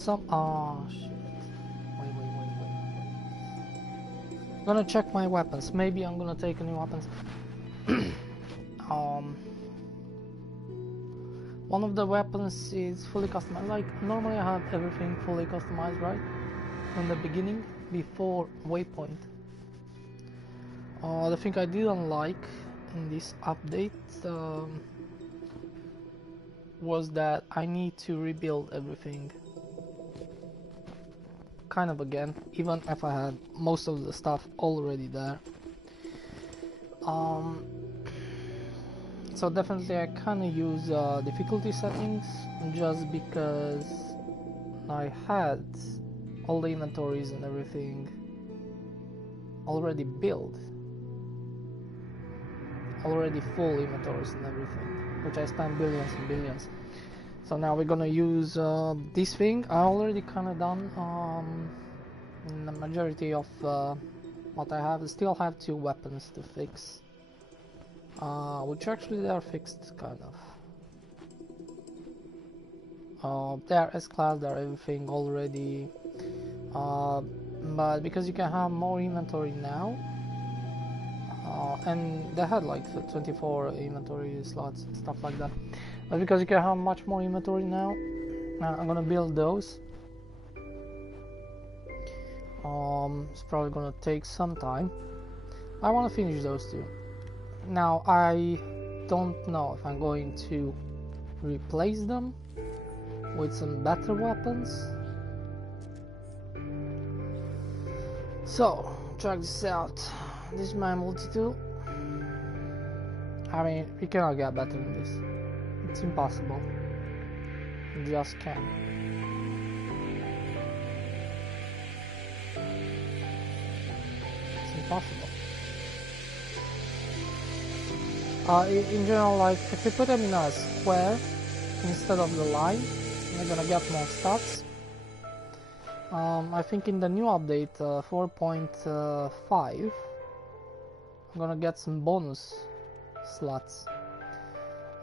some. Oh shit. Wait. I'm gonna check my weapons. Maybe I'm gonna take new weapons. um. One of the weapons is fully customized. Like normally I have everything fully customized, right? In the beginning, before Waypoint. The thing I didn't like in this update was that I need to rebuild everything kind of again, even if I had most of the stuff already there. So definitely I kind of use difficulty settings just because I had all the inventories and everything already built, already full inventories and everything, which I spent billions and billions. So now we're gonna use this thing. I already kind of done the majority of what I have. I still have 2 weapons to fix, which actually they are fixed kind of. They are S-class, they are everything already, but because you can have more inventory now, and they had like 24 inventory slots, stuff like that. But because you can have much more inventory now, I'm gonna build those. It's probably gonna take some time. I want to finish those 2. Now I don't know if I'm going to replace them with some better weapons. So check this out. This is my multi-tool. I mean, you cannot get better than this. It's impossible. You just can't. It's impossible. In general, like if you put them in a square instead of the line, you're gonna get more stats. I think in the new update 4.5, I'm gonna get some bonus slots.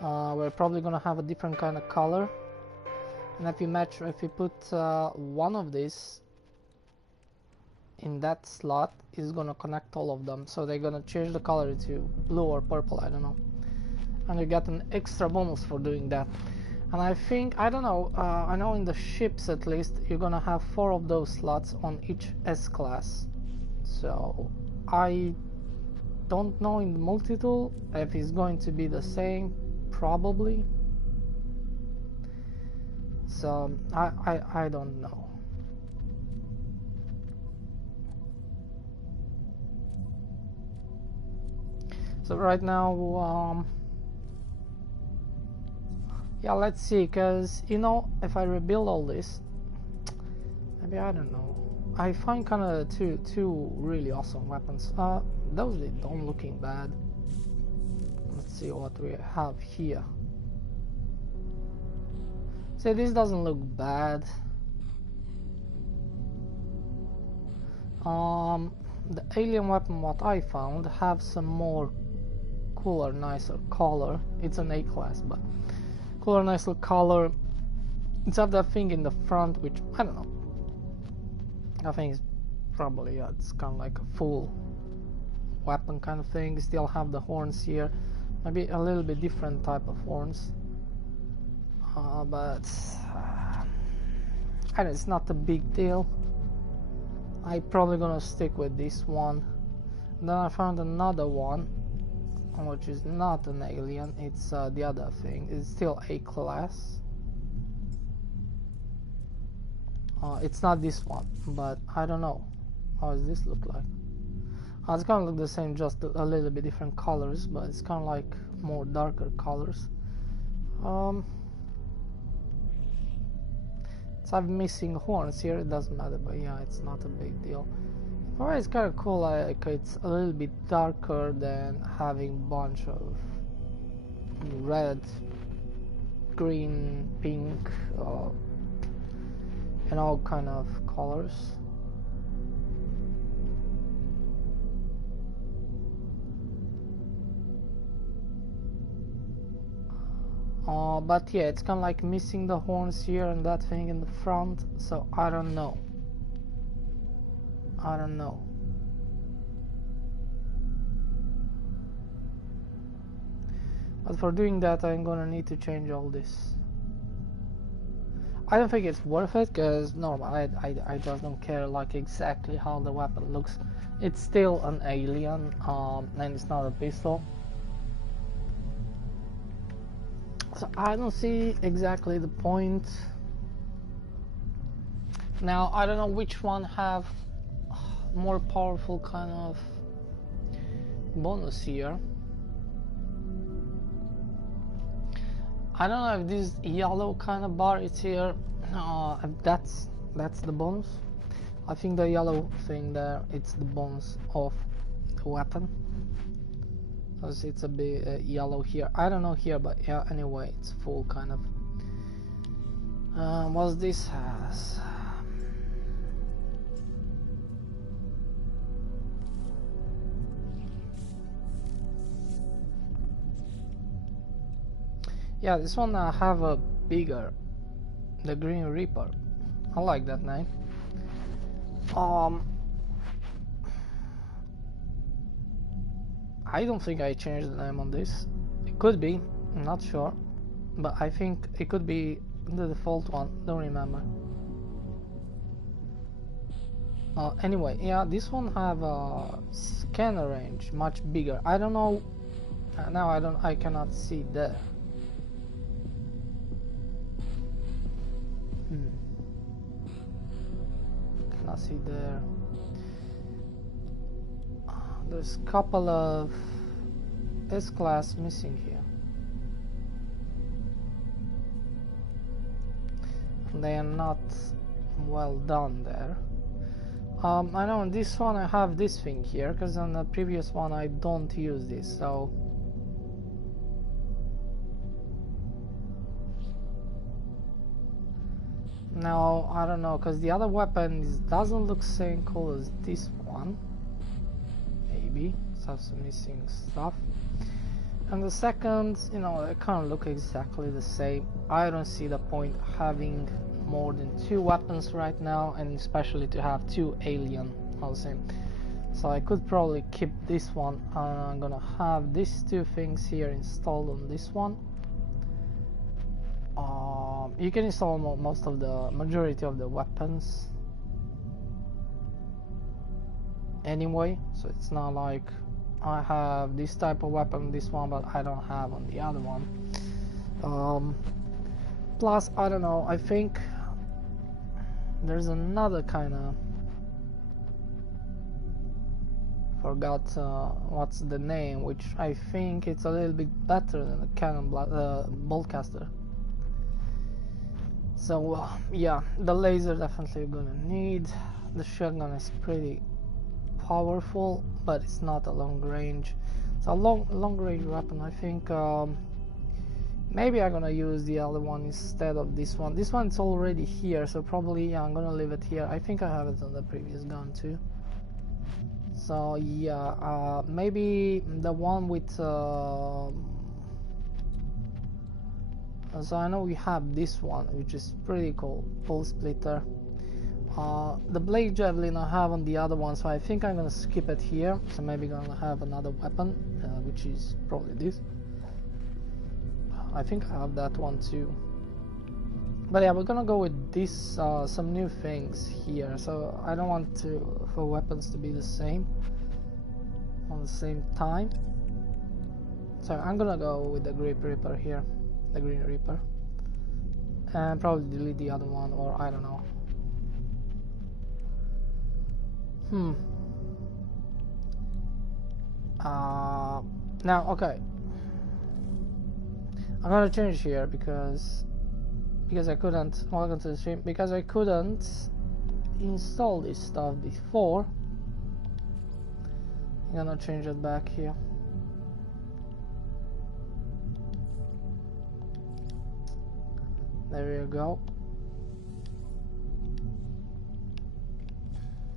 We're probably gonna have a different kind of color, and if you put one of these in that slot, is gonna connect all of them, so they're gonna change the color to blue or purple, I don't know, and you get an extra bonus for doing that. And I think, I don't know, I know in the ships at least you're gonna have 4 of those slots on each S-class, so I don't know in the multi-tool if it's going to be the same. Probably. So I don't know. So right now, yeah, let's see, because you know, if I rebuild all this, maybe, I don't know, I find kind of two really awesome weapons. Those don't looking bad. Let's see what we have here. See, this doesn't look bad. The alien weapon, what I found, have some more cooler, nicer color. It's an A-class, but cooler, nicer color. It's have that thing in the front, which I don't know. I think it's probably, yeah, it's kind of like a full weapon kind of thing. Still have the horns here, maybe a little bit different type of horns, but and it's not a big deal. I'm probably gonna stick with this one. Then I found another one, which is not an alien. It's the other thing. It's still A-class. It's not this one, but I don't know. How does this look like? It's kind of look the same, just a little bit different colors, but it's kind of like more darker colors. It's I'm missing horns here. It doesn't matter, but yeah, it's not a big deal. Alright, it's kind of cool. Like it's a little bit darker than having a bunch of red, green, pink, and all kind of colors. But yeah, it's kind of like missing the horns here and that thing in the front, so I don't know. But for doing that, I'm gonna need to change all this. I don't think it's worth it, because normal, I just don't care like exactly how the weapon looks. It's still an alien, and it's not a pistol. So I don't see exactly the point. Now I don't know which one have more powerful kind of bonus here. I don't know if this yellow kind of bar is here. If that's the bonus. I think the yellow thing there, it's the bonus of the weapon. Because it's a bit yellow here. I don't know here, but yeah, anyway, it's full kind of. What this has? Yeah, this one I have a bigger, the Green Reaper. I like that name. I don't think I changed the name on this. It could be, I'm not sure, but I think it could be the default one. Don't remember. Anyway, yeah, this one have a scanner range much bigger. I don't know. Now I cannot see there. Cannot see there. There's a couple of S-class missing here. They are not well done there. I know on this one I have this thing here, because on the previous one I don't use this, so now I don't know, because the other weapon doesn't look same cool as this one. Maybe it's have some missing stuff, and the second, you know, they kind of look exactly the same. I don't see the point having more than 2 weapons right now, and especially to have 2 alien all the same. So I could probably keep this one, and I'm gonna have these 2 things here installed on this one. You can install most of the majority of the weapons anyway, so it's not like I have this type of weapon on this one but I don't have on the other one. Plus, I don't know, I think there's another kind of, forgot what's the name, which I think it's a little bit better than the cannon boltcaster. So yeah, the laser definitely gonna need. The shotgun is pretty powerful, but it's not a long range. It's a long range weapon. I think maybe I'm gonna use the other one instead of this one. This one's already here, so probably, yeah, I'm gonna leave it here. I think I have it on the previous gun too. So yeah, maybe the one with so I know we have this one, which is pretty cool, pulse splitter. The blade javelin I have on the other one, so I think I'm gonna skip it here. So maybe gonna have another weapon, which is probably this. I think I have that one too. But yeah, we're gonna go with this, some new things here. So I don't want for weapons to be the same on the same time. So I'm gonna go with the Green Reaper here, the Green Reaper, and probably delete the other one, or I don't know. Now, okay, I'm gonna change here because I couldn't, welcome to the stream, because I couldn't install this stuff before. I'm gonna change it back here. There you go.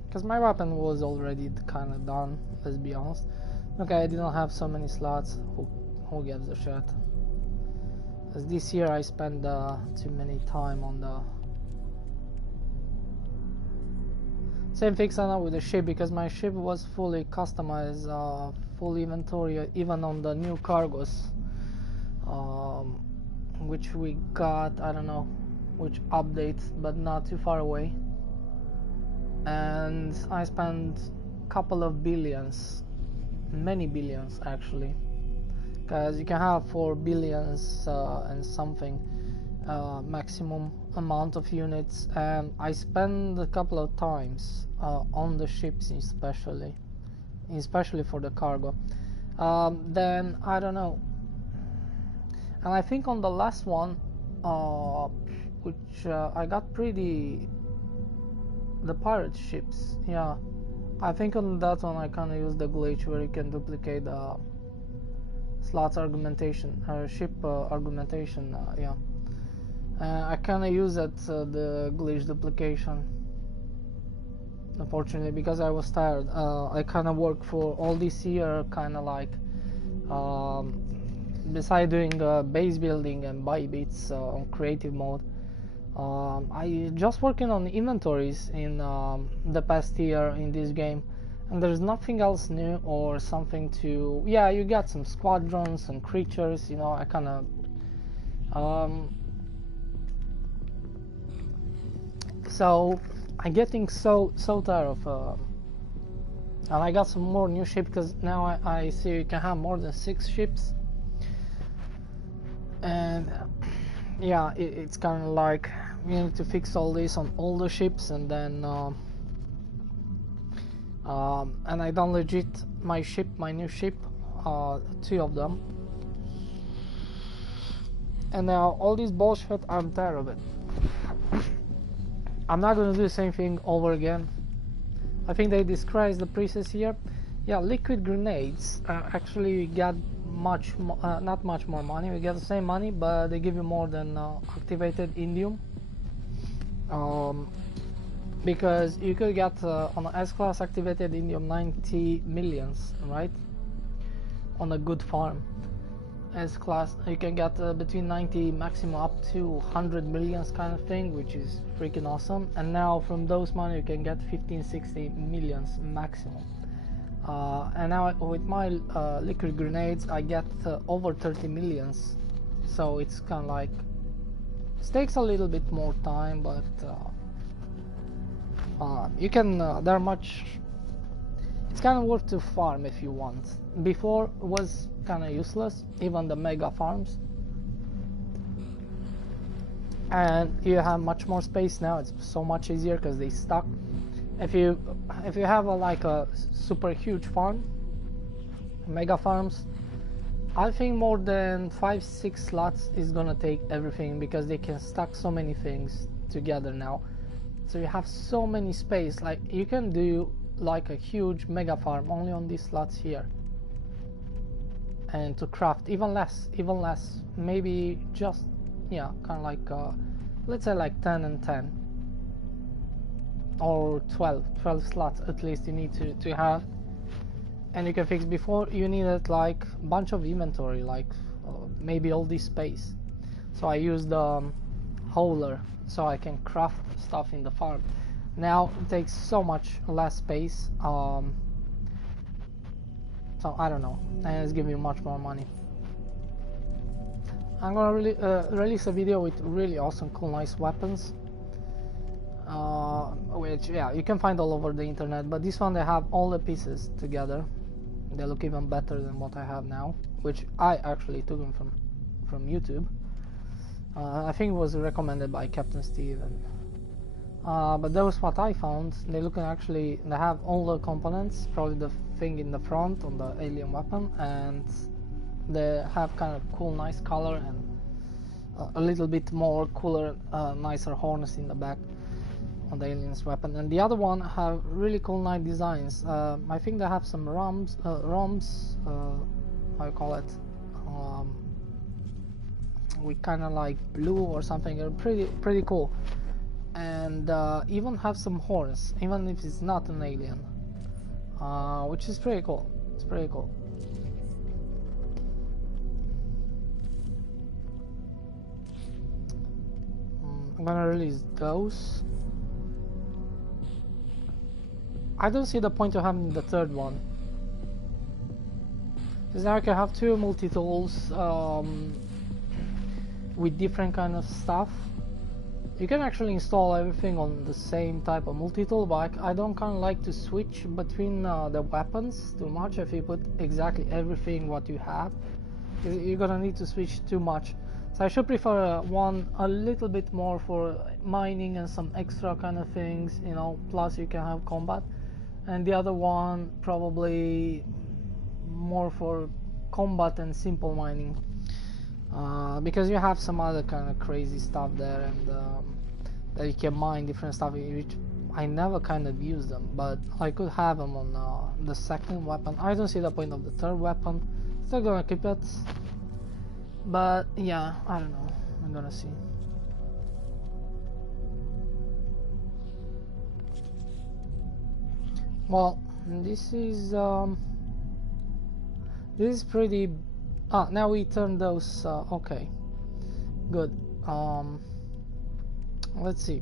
Because my weapon was already kind of done, let's be honest. Okay, I didn't have so many slots. Who gives a shit? As this year I spent too many time on the same fix now with the ship, because my ship was fully customized, full inventory, even on the new cargos, which we got, I don't know which update, but not too far away. And I spent a couple of billions, many billions actually, because you can have 4 billions and something maximum amount of units, and I spend a couple of times on the ships, especially for the cargo. Then I don't know, and I think on the last one, which I got pretty, the pirate ships, yeah, I think on that one I kind of used the glitch where you can duplicate the slots argumentation, ship argumentation, yeah. I kind of use that, the glitch duplication, unfortunately, because I was tired. I kind of worked for all this year, kind of like, beside doing base building and buy bits on creative mode, I just working on inventories in the past year in this game, and there's nothing else new or something to, yeah, you got some squadrons and creatures, you know, I kind of so I'm getting so tired of and I got some more new ships, because now I see you can have more than 6 ships, and yeah, it's kind of like you need to fix all this on all the ships, and then and I done legit my new ship, 2 of them, and now all this bullshit, I'm tired of it. I'm not gonna do the same thing over again. I think they disguised the prices here. Yeah, liquid grenades actually we got much not much more money. We get the same money, but they give you more than activated indium, because you could get on an S-class activated indium 90 millions, right, on a good farm. S-class you can get between 90 maximum up to 100 millions kind of thing, which is freaking awesome. And now from those money you can get 15-60 millions maximum, and now with my liquid grenades I get over 30 millions, so it's kind of like, it takes a little bit more time, but you can they're much, it's kind of worth to farm if you want. Before it was kind of useless, even the mega farms, and you have much more space now. It's so much easier because they stack. If you have like a super huge farm, mega farms, I think more than 5-6 slots is gonna take everything, because they can stack so many things together now, so you have so many space. Like you can do like a huge mega farm only on these slots here, and to craft even less, maybe just, yeah, kind of like let's say like 10 and 10 or 12 slots at least you need to have, and you can fix. Before you needed like a bunch of inventory, like maybe all this space, so I use the hauler so I can craft stuff in the farm. Now it takes so much less space, so I don't know, and it's giving you much more money. I'm gonna release a video with really awesome, cool, nice weapons, which, yeah, you can find all over the internet, but this one they have all the pieces together. They look even better than what I have now, which I actually took them from YouTube. I think it was recommended by Captain Steve, and but that was what I found. They look actually, they have all the components, probably the thing in the front on the alien weapon, and they have kind of cool, nice color, and a little bit more cooler, nicer horns in the back on the alien's weapon. And the other one have really cool, nice designs. I think they have some ROMs, how you call it, we kind of like blue or something. They're pretty cool, and even have some horns, even if it's not an alien, which is pretty cool. It's pretty cool. I'm gonna release those. I don't see the point of having the third one, because now I can have two multi-tools with different kind of stuff. You can actually install everything on the same type of multi-tool, but I don't kind of like to switch between the weapons too much. If you put exactly everything what you have, you're gonna need to switch too much. So I should prefer one a little bit more for mining and some extra kind of things, you know, plus you can have combat, and the other one probably more for combat and simple mining, because you have some other kind of crazy stuff there, and that you can mine different stuff, which I never kind of use them, but I could have them on the second weapon. I don't see the point of the third weapon. Still gonna keep it, but yeah, I don't know, I'm gonna see. Well, this is pretty. Now we turn those. Okay, good. Let's see.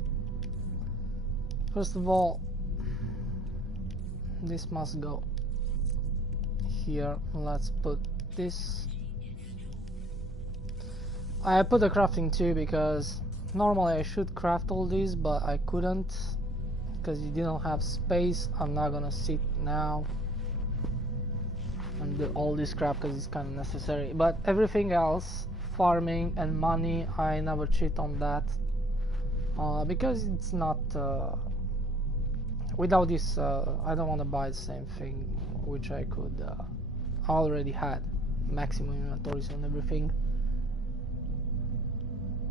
First of all, this must go here. Let's put this. I put the crafting too, because normally I should craft all these, but I couldn't because you didn't have space. I'm not gonna sit now and do all this crap because it's kind of necessary, but everything else, farming and money, I never cheat on that, because it's not without this I don't want to buy the same thing which I could already had maximum inventories on everything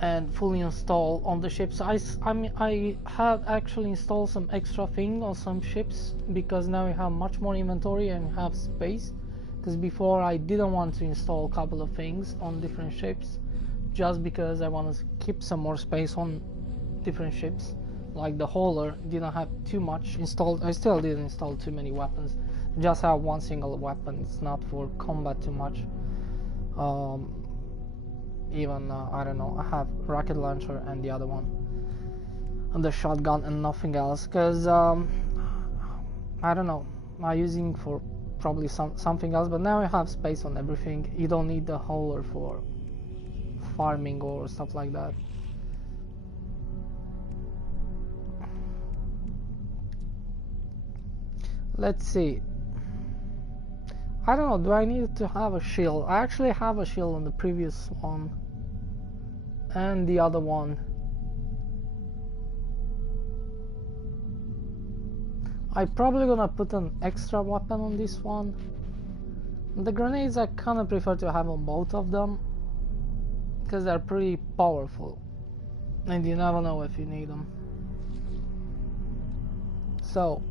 and fully install on the ships. I mean, I have actually installed some extra thing on some ships because now we have much more inventory and have space, because before I didn't want to install a couple of things on different ships just because I want to keep some more space on different ships. Like the hauler didn't have too much installed. I still didn't install too many weapons, just have one single weapon. It's not for combat too much. Even I don't know, I have rocket launcher and the other one and the shotgun and nothing else, because I don't know, I'm using for probably something else, but now I have space on everything. You don't need the hauler for farming or stuff like that. Let's see, I don't know, do I need to have a shield? I actually have a shield on the previous one and the other one. I'm probably gonna put an extra weapon on this one. The grenades I kinda prefer to have on both of them because they're pretty powerful and you never know if you need them. So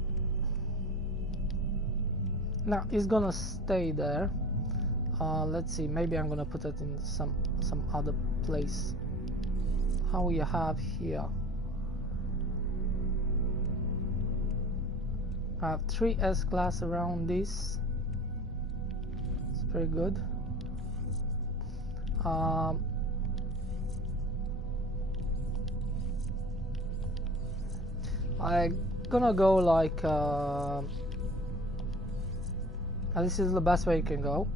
now it's gonna stay there. Let's see, maybe I'm gonna put it in some other place. How we have here, I have 3 S-class around this. It's pretty good. I'm gonna go like this is the best way you can go.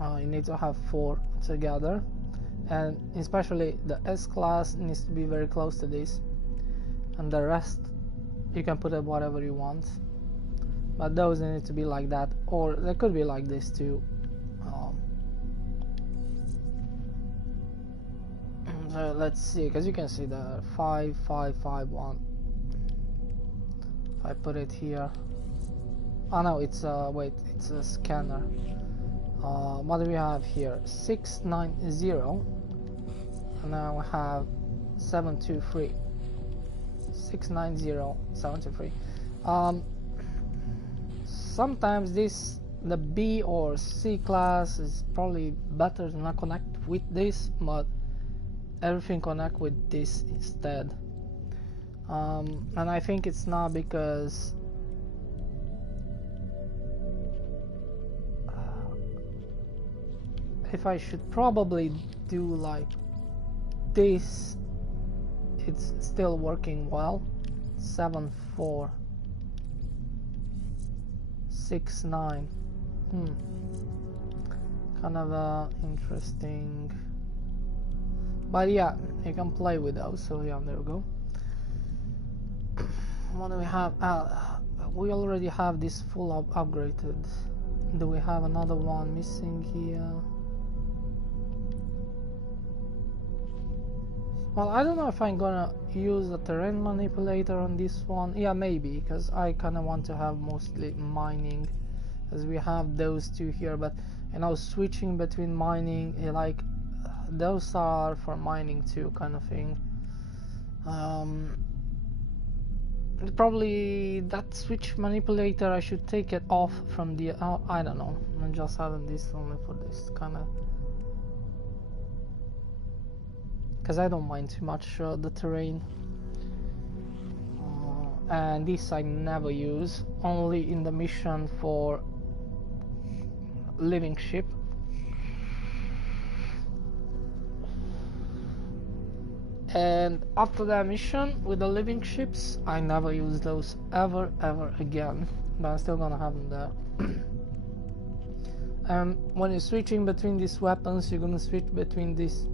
You need to have 4 together, and especially the S-class needs to be very close to this, and the rest you can put it whatever you want, but those need to be like that, or they could be like this too. So let's see, because you can see the 5 5 5 1. If I put it here, oh no, it's wait, it's a scanner. What do we have here? 690, and now we have 723. 690 723. Sometimes the B or C class is probably better to not connect with this, but everything connect with this instead. And I think it's not because if I should probably do like this it's still working well. 7-4 6-9. Kind of interesting, but yeah, you can play with those. So yeah, there we go. What do we have? We already have this full upgraded. Do we have another one missing here? Well, I don't know if I'm gonna use a terrain manipulator on this one. Yeah, maybe, because I kind of want to have mostly mining, as we have those two here. But you know, switching between mining, like those are for mining too, kind of thing. Probably that switch manipulator, I should take it off from the I don't know, I'm just having this only for this kind of, because I don't mind too much the terrain, and this I never use, only in the mission for living ship. And after that mission with the living ships, I never use those ever again, but I'm still gonna have them there. And when you're switching between these weapons, you're gonna switch between these,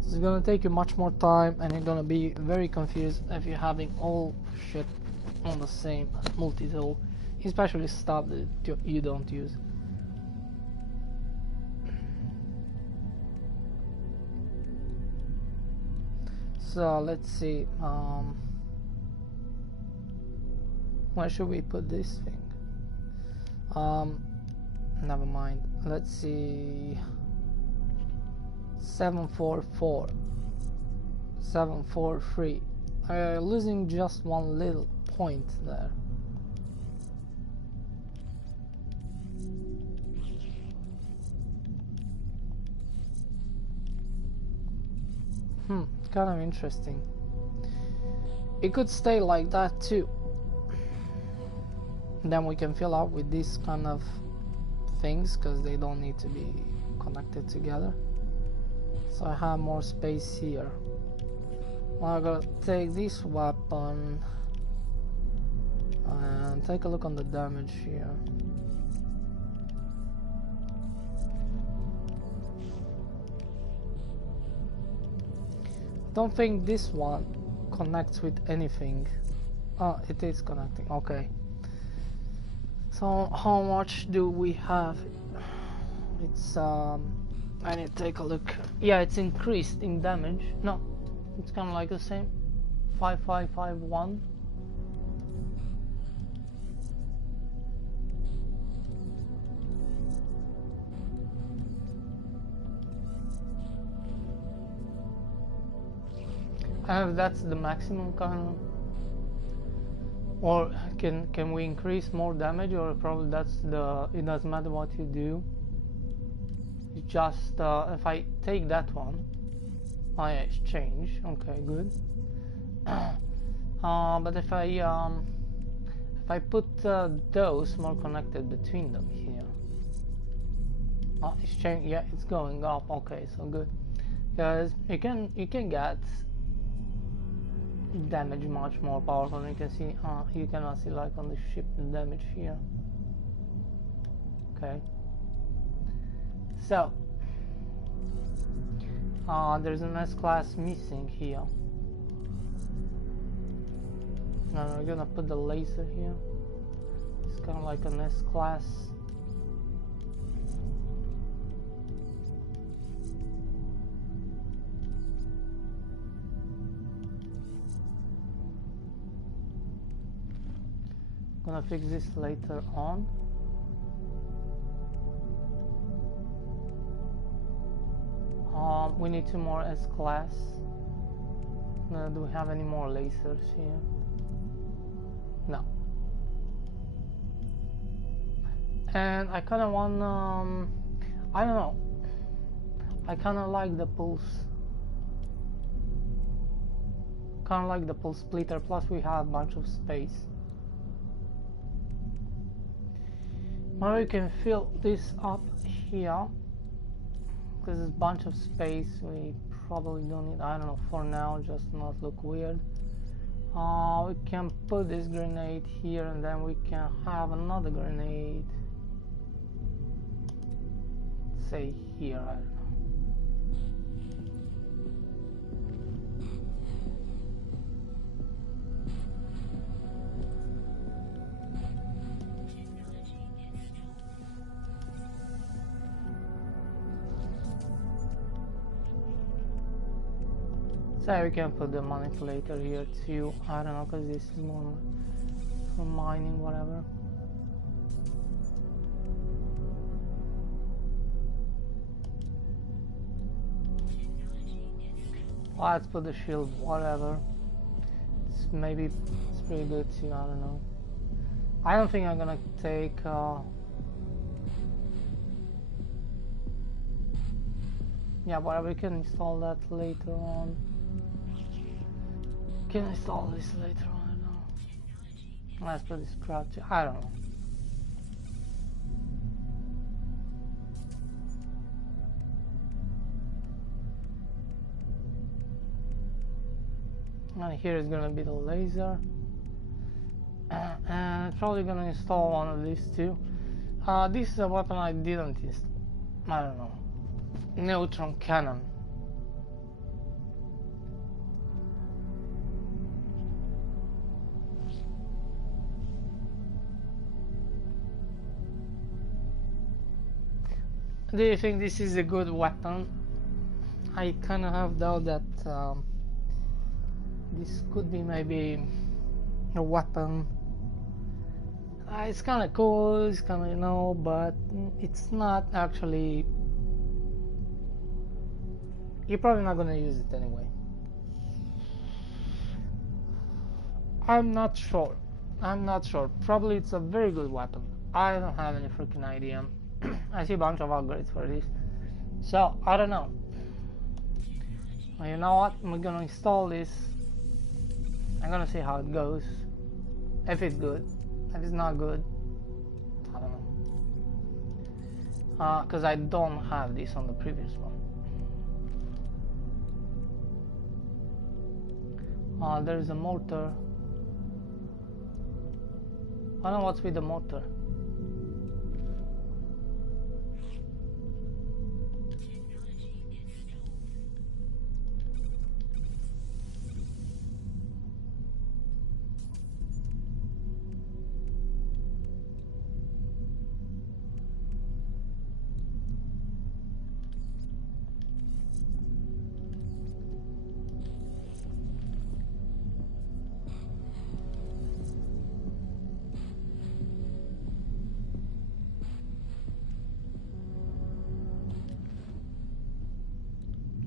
so it's gonna take you much more time, and you're gonna be very confused if you're having all shit on the same multi-tool, especially stuff that you don't use. So let's see, where should we put this thing? Never mind. Let's see. 7-4-4, 7-4-3. Losing just one little point there. Kind of interesting. It could stay like that too. Then we can fill up with these kind of things, because they don't need to be connected together. So I have more space here. I'm gonna take this weapon and take a look on the damage here. Don't think this one connects with anything. Oh, it is connecting. Okay. So how much do we have? It's I need to take a look. Yeah, it's increased in damage. No, it's kind of like the same. 5551. That's the maximum kind of, or can we increase more damage, or probably that's the, it doesn't matter what you do. You just if I take that one, I exchange. Okay, good. But if I put those more connected between them here, exchange, yeah, it's going up. Okay, so good. Because you can get damage much more powerful. You can see you cannot see like on the ship the damage here. Okay, so there's an S-class missing here. Now we're gonna put the laser here. It's kind of like an S-class. Gonna fix this later on. We need 2 more S-class. Do we have any more lasers here? No. And I kind of want, I don't know. I kind of like the pulse. Kind of like the pulse splitter. Plus, we have a bunch of space. Now we can fill this up here, because there's a bunch of space. We probably don't need, I don't know, for now, just not look weird. We can put this grenade here, and then we can have another grenade, say here, I don't know. So we can put the manipulator here too, I don't know, because this is more for mining, whatever. Let's put the shield, whatever. Maybe it's pretty good too, I don't know. I don't think I'm gonna take yeah, whatever, we can install that later on. Can install this later on, I don't know. Let's put this crowd too, I don't know. And here is gonna be the laser. And probably gonna install one of these two. This is a weapon I didn't install. I don't know. Neutron cannon. Do you think this is a good weapon? I kind of have doubt that this could be maybe a weapon. It's kind of cool, it's kind of, you know, but it's not actually. You're probably not gonna use it anyway. I'm not sure. Probably it's a very good weapon. I don't have any freaking idea. I see a bunch of upgrades for this, so I don't know. Well, you know what? I'm gonna install this. I'm gonna see how it goes. If it's good, if it's not good, I don't know. Because I don't have this on the previous one. There's a motor. I don't know what's with the motor.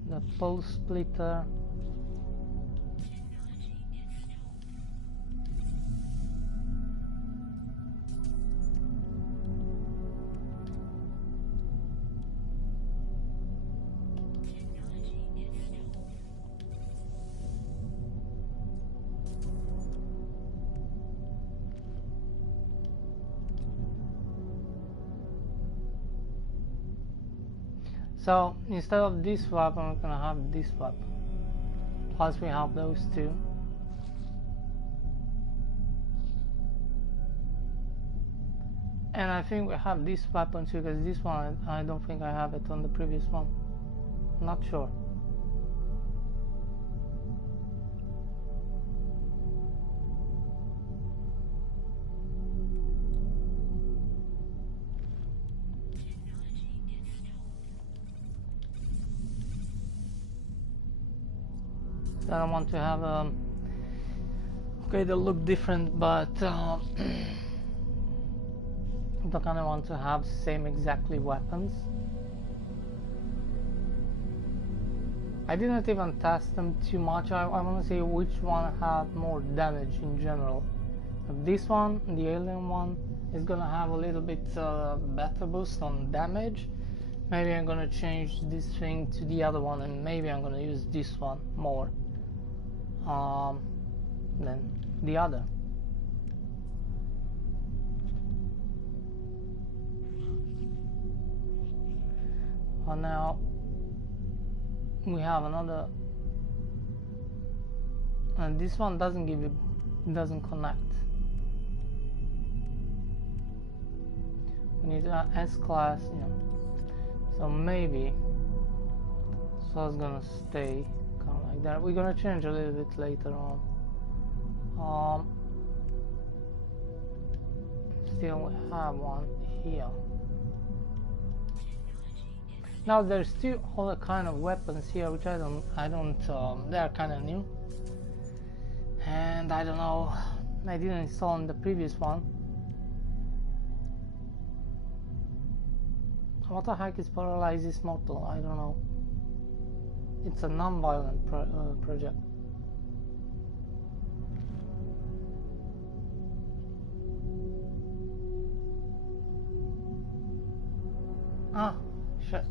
The pulse splitter. So instead of this weapon, we're gonna have this weapon. Plus we have those two. And I think we have this weapon too, because this one, I don't think I have it on the previous one. Not sure. I don't want to have okay, they look different, but I don't kind of want to have same exactly weapons. I didn't even test them too much. I want to see which one had more damage in general. If this one, the alien one, is gonna have a little bit better boost on damage, maybe I'm gonna change this thing to the other one, and maybe I'm gonna use this one more than the other. Well, now we have another, and this one doesn't give you, doesn't connect. We need an S class, you know. So maybe so it's gonna stay kind of like that. We're gonna change a little bit later on. Still we have one here. Now there's two other kind of weapons here, which I don't they are kind of new, and I don't know, I didn't install in the previous one. What the heck is Paralysis Mortal? I don't know. It's a non-violent project. Ah, shit.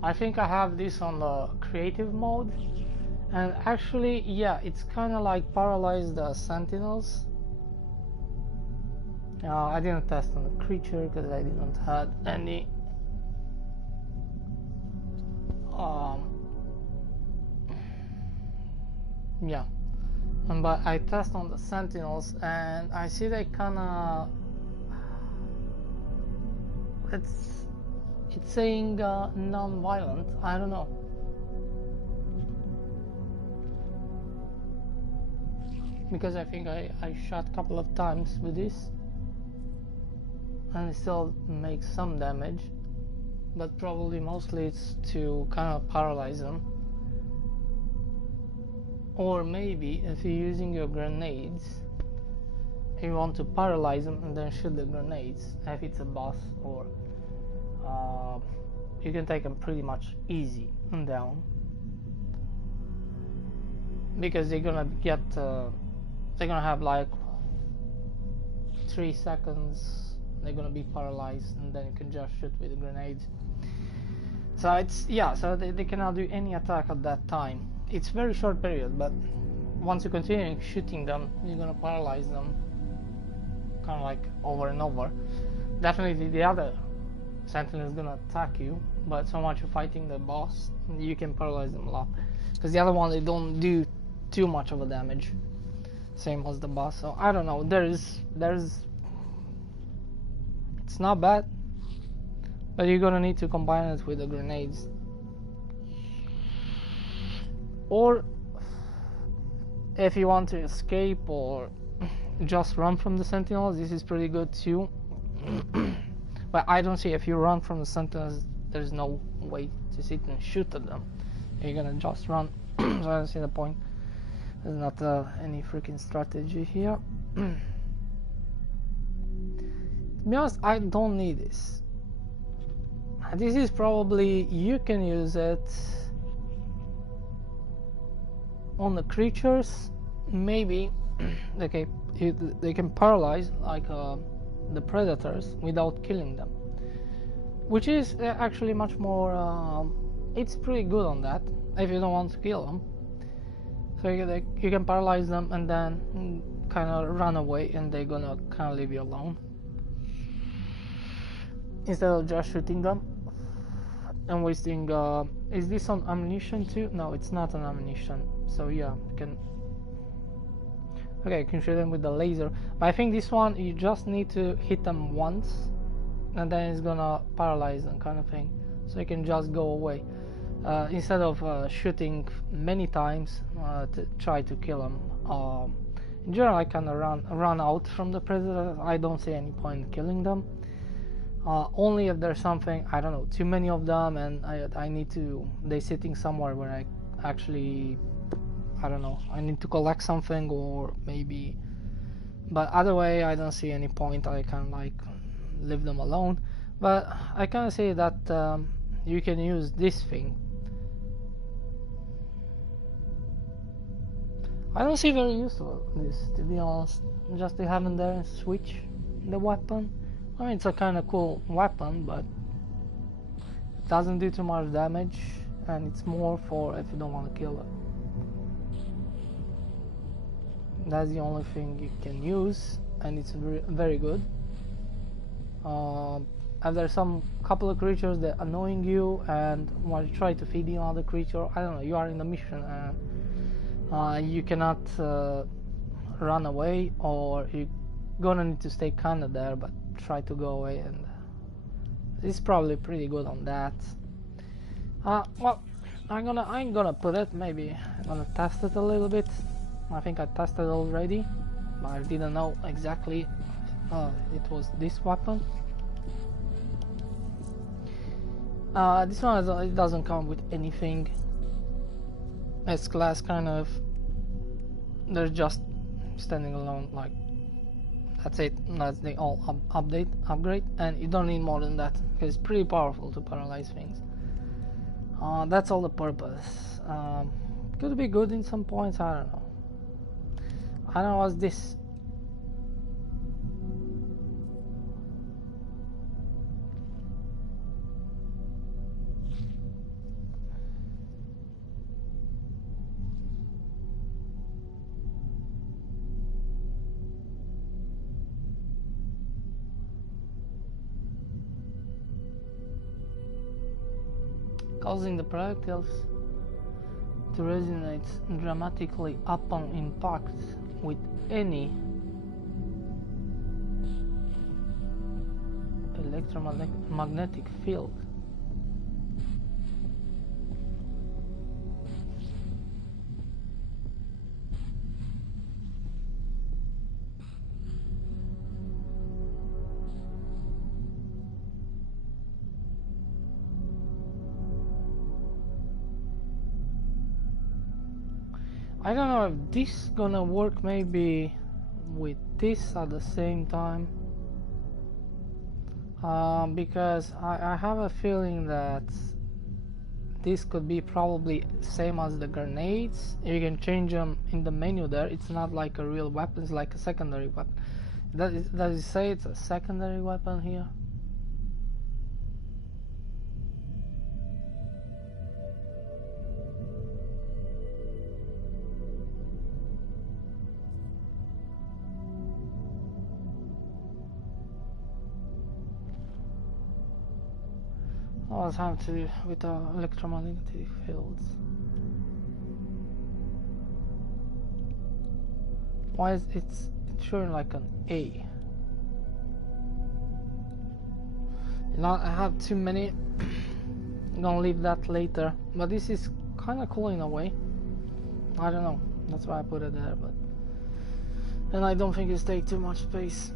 I think I have this on the creative mode, and actually, yeah, it's kind of like paralyze the sentinels. I didn't test on the creature because I didn't have any. Yeah, but I test on the sentinels, and I see they kind of. It's saying non-violent. I don't know. Because I think I shot a couple of times with this, and it still makes some damage, but probably mostly it's to kind of paralyze them. Or maybe if you're using your grenades, you want to paralyze them and then shoot the grenades if it's a boss, or you can take them pretty much easy and down, because they're gonna get they're gonna have like 3 seconds, they're gonna be paralyzed, and then you can just shoot with the grenades. So it's, yeah, so they cannot do any attack at that time. It's very short period, but once you continue shooting them, you're gonna paralyze them kind of like over and over. Definitely the other sentinel is gonna attack you, but so much you're fighting the boss, you can paralyze them a lot, because the other one, they don't do too much of a damage, same as the boss. So I don't know, there's it's not bad, but you're gonna need to combine it with the grenades, or if you want to escape or just run from the sentinels, this is pretty good too. But I don't see, if you run from the sentinels, there's no way to sit and shoot at them. You're gonna just run. So I don't see the point. There's not any freaking strategy here. To be honest, I don't need this. This is probably, you can use it on the creatures, maybe. Okay, they can paralyze like the predators without killing them, which is actually much more it's pretty good on that if you don't want to kill them. So you can paralyze them and then kind of run away, and they're gonna kind of leave you alone instead of just shooting them and wasting is this on ammunition too? No, it's not on ammunition. So yeah, you can, okay, you can shoot them with the laser, but I think this one you just need to hit them once and then it's gonna paralyze them kind of thing, so you can just go away instead of shooting many times to try to kill them. In general, I kind of run out from the predators. I don't see any point killing them, only if there's something, I don't know, too many of them, and I need to, they're sitting somewhere where I actually, I don't know, I need to collect something, or maybe, but other way I don't see any point. I kind of like leave them alone. But I kind of say that you can use this thing. I don't see very useful this, to be honest, just to have in there and switch the weapon. I mean, it's a kind of cool weapon, but it doesn't do too much damage, and it's more for if you don't want to kill it. That's the only thing you can use, and it's very, very good. if there's some couple of creatures that annoying you and while you try to feed the other creature, I don't know, you are in the mission and you cannot run away, or you're gonna need to stay kinda there but try to go away, and it's probably pretty good on that. Well, I'm gonna put it, maybe I'm gonna test it a little bit. I think I tested already, but I didn't know exactly it was this weapon. This one, it doesn't come with anything. It's class kind of, they're just standing alone, like that's it. That's the all upgrade, and you don't need more than that because it's pretty powerful to paralyze things. That's all the purpose. Could be good in some points, I don't know. I don't know what's this. Causing the projectiles to resonate dramatically upon impact with any electromagnetic field. I don't know if this is gonna work maybe with this at the same time, because I have a feeling that this could be probably same as the grenades. You can change them in the menu there. It's not like a real weapon, it's like a secondary weapon. Does it say it's a secondary weapon here? What's have to do with the electromagnetic fields? Why is it's showing like an A? You know, I have too many. I'm gonna leave that later. But this is kind of cool in a way. I don't know. That's why I put it there. But and I don't think it's take too much space.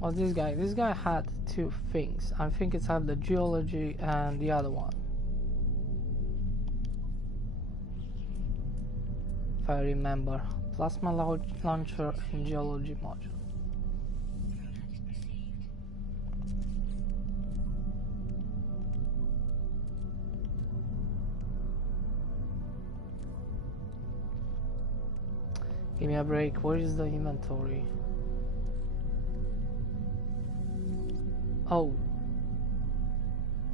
Well, this guy had two things. I think it's had the geology and the other one, if I remember. Plasma launcher and geology module. Give me a break. Where is the inventory? Oh,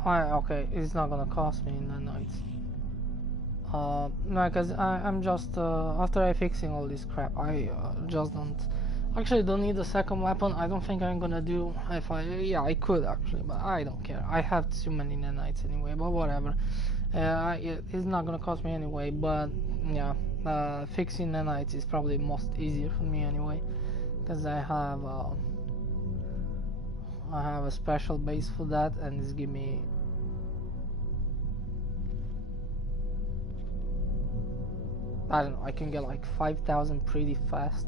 okay, it's not gonna cost me in the night. No, because I'm just after I fixing all this crap, I just don't need a second weapon. I don't think I'm gonna do. If I could actually, but I don't care. I have too many nanites anyway. But whatever, it's not gonna cost me anyway. But yeah, fixing nanites is probably most easier for me anyway, because I have a special base for that, and it's give me I don't know, I can get like 5,000 pretty fast.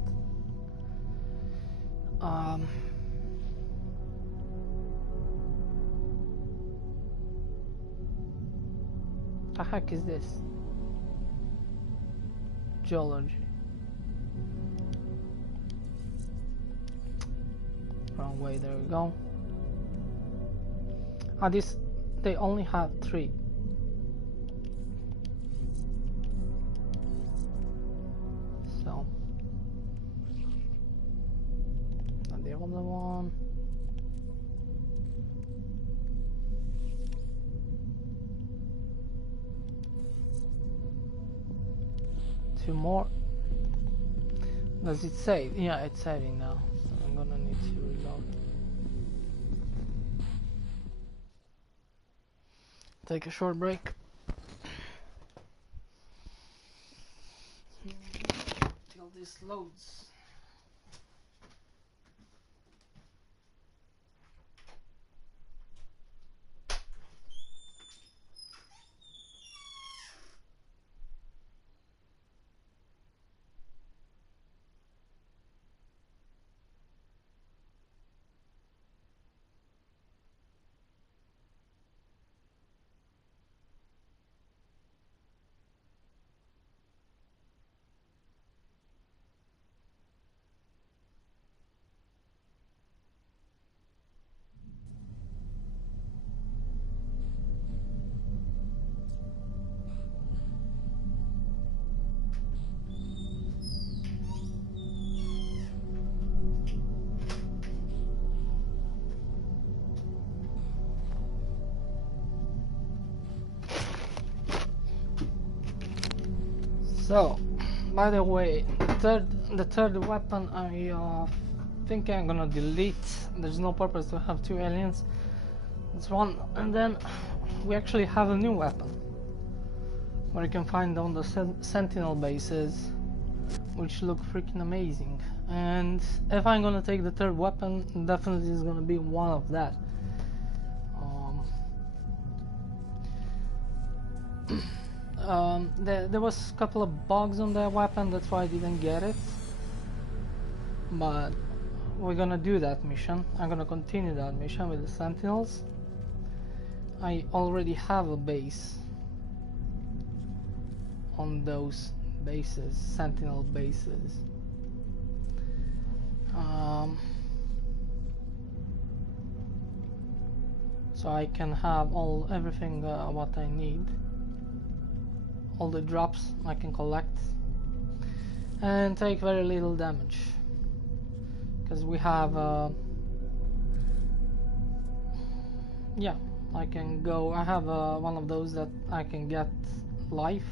The heck is this? Geology. Wrong way, there we go. This, they only have 3. So, and the other one. few more. Does it save? Yeah, it's saving now. So I'm gonna need to reload. Take a short break. Till this loads. So, by the way, the third weapon I think I'm gonna delete. There's no purpose to have two aliens. It's one, and then we actually have a new weapon where you can find on the Sentinel bases, which look freaking amazing. And if I'm gonna take the third weapon, definitely is gonna be one of that. There was a couple of bugs on that weapon, that's why I didn't get it. But we're gonna do that mission. I'm gonna continue that mission with the Sentinels. I already have a base on those bases, Sentinel bases. So I can have everything what I need. All the drops I can collect and take very little damage, because we have yeah, I have one of those that I can get life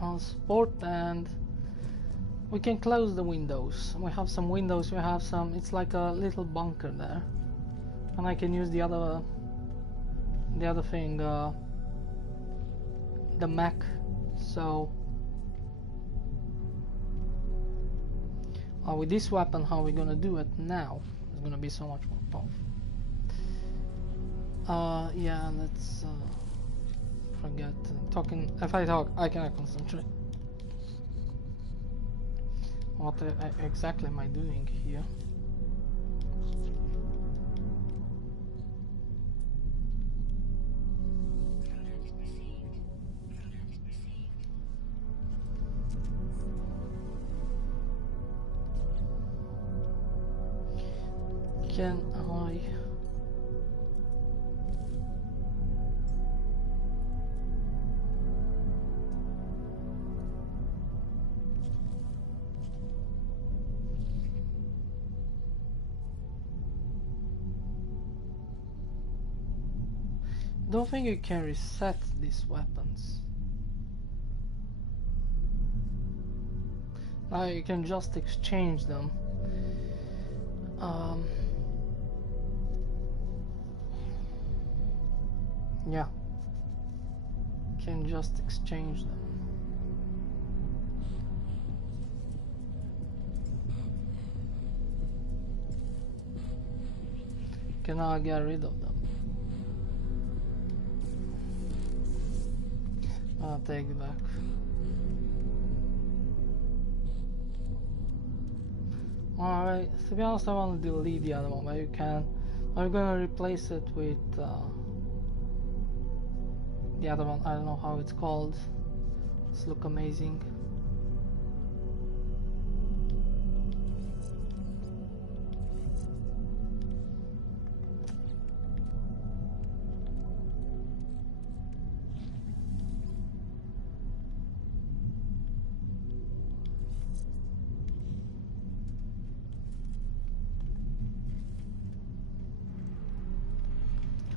on support, and we can close the windows. We have some windows, we have some, it's like a little bunker there, and I can use the other thing, the mech. So with this weapon, how we're gonna do it now is gonna be so much more powerful. Yeah, let's forget talking. If I talk, I cannot concentrate. What exactly am I doing here? Can I? Don't think you can reset these weapons. Now you can just exchange them. Yeah, can just exchange them. Can I get rid of them? I'll take it back. Alright, to be honest, I want to delete the other one, but you can. I'm gonna replace it with the other one. I don't know how it's called. It's look amazing.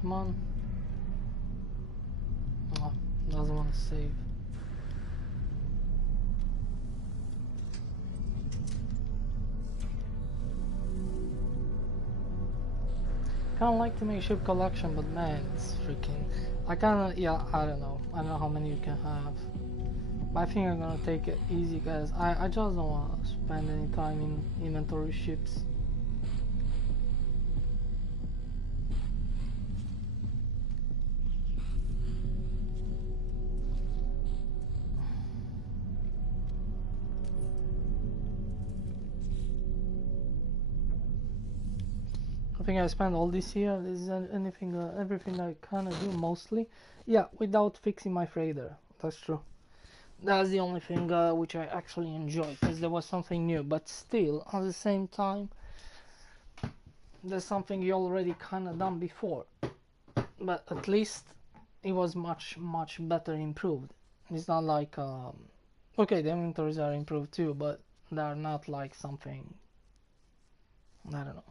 Come on. Oh, doesn't want to save. kinda like to make ship collection, but man, it's freaking... I kinda, yeah, I don't know how many you can have. But I think I'm gonna take it easy, guys. I just don't wanna spend any time in inventory ships. I think I spent all this year. This is anything, everything I kind of do mostly. Yeah, without fixing my freighter. That's true. That's the only thing which I actually enjoy, because there was something new. But still, at the same time, there's something you already kind of done before. But at least it was much better improved. It's not like okay, the inventories are improved too, but they're not like something, I don't know.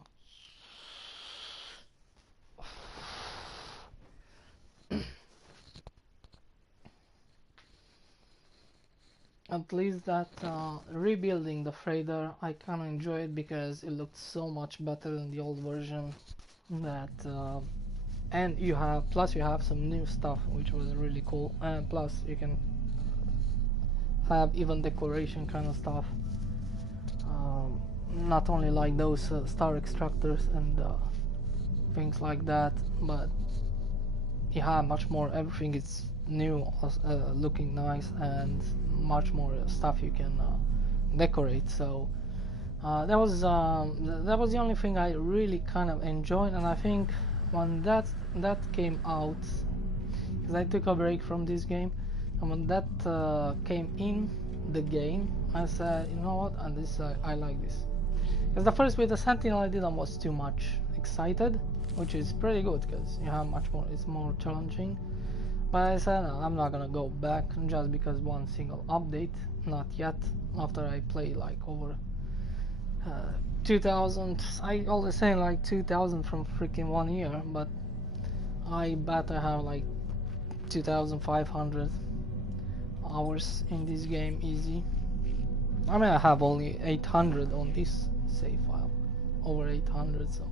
At least that rebuilding the freighter, I kind of enjoy it because it looked so much better than the old version. That and you have some new stuff which was really cool, and plus you can have even decoration kind of stuff. Not only like those star extractors and things like that, but you have much more. Everything is new, looking nice, and much more stuff you can decorate. So that was the only thing I really kind of enjoyed. And I think when that came out, because I took a break from this game, and when that came in the game, I said, you know what, and this I like this. Because the first with the Sentinel I didn't was too much excited, which is pretty good because you have much more, it's more challenging. But I said no, I'm not gonna go back just because one single update, not yet. After I play like over 2000, I always say like 2000 from freaking 1 year, but I better have like 2500 hours in this game easy. I mean, I have only 800 on this save file, over 800, so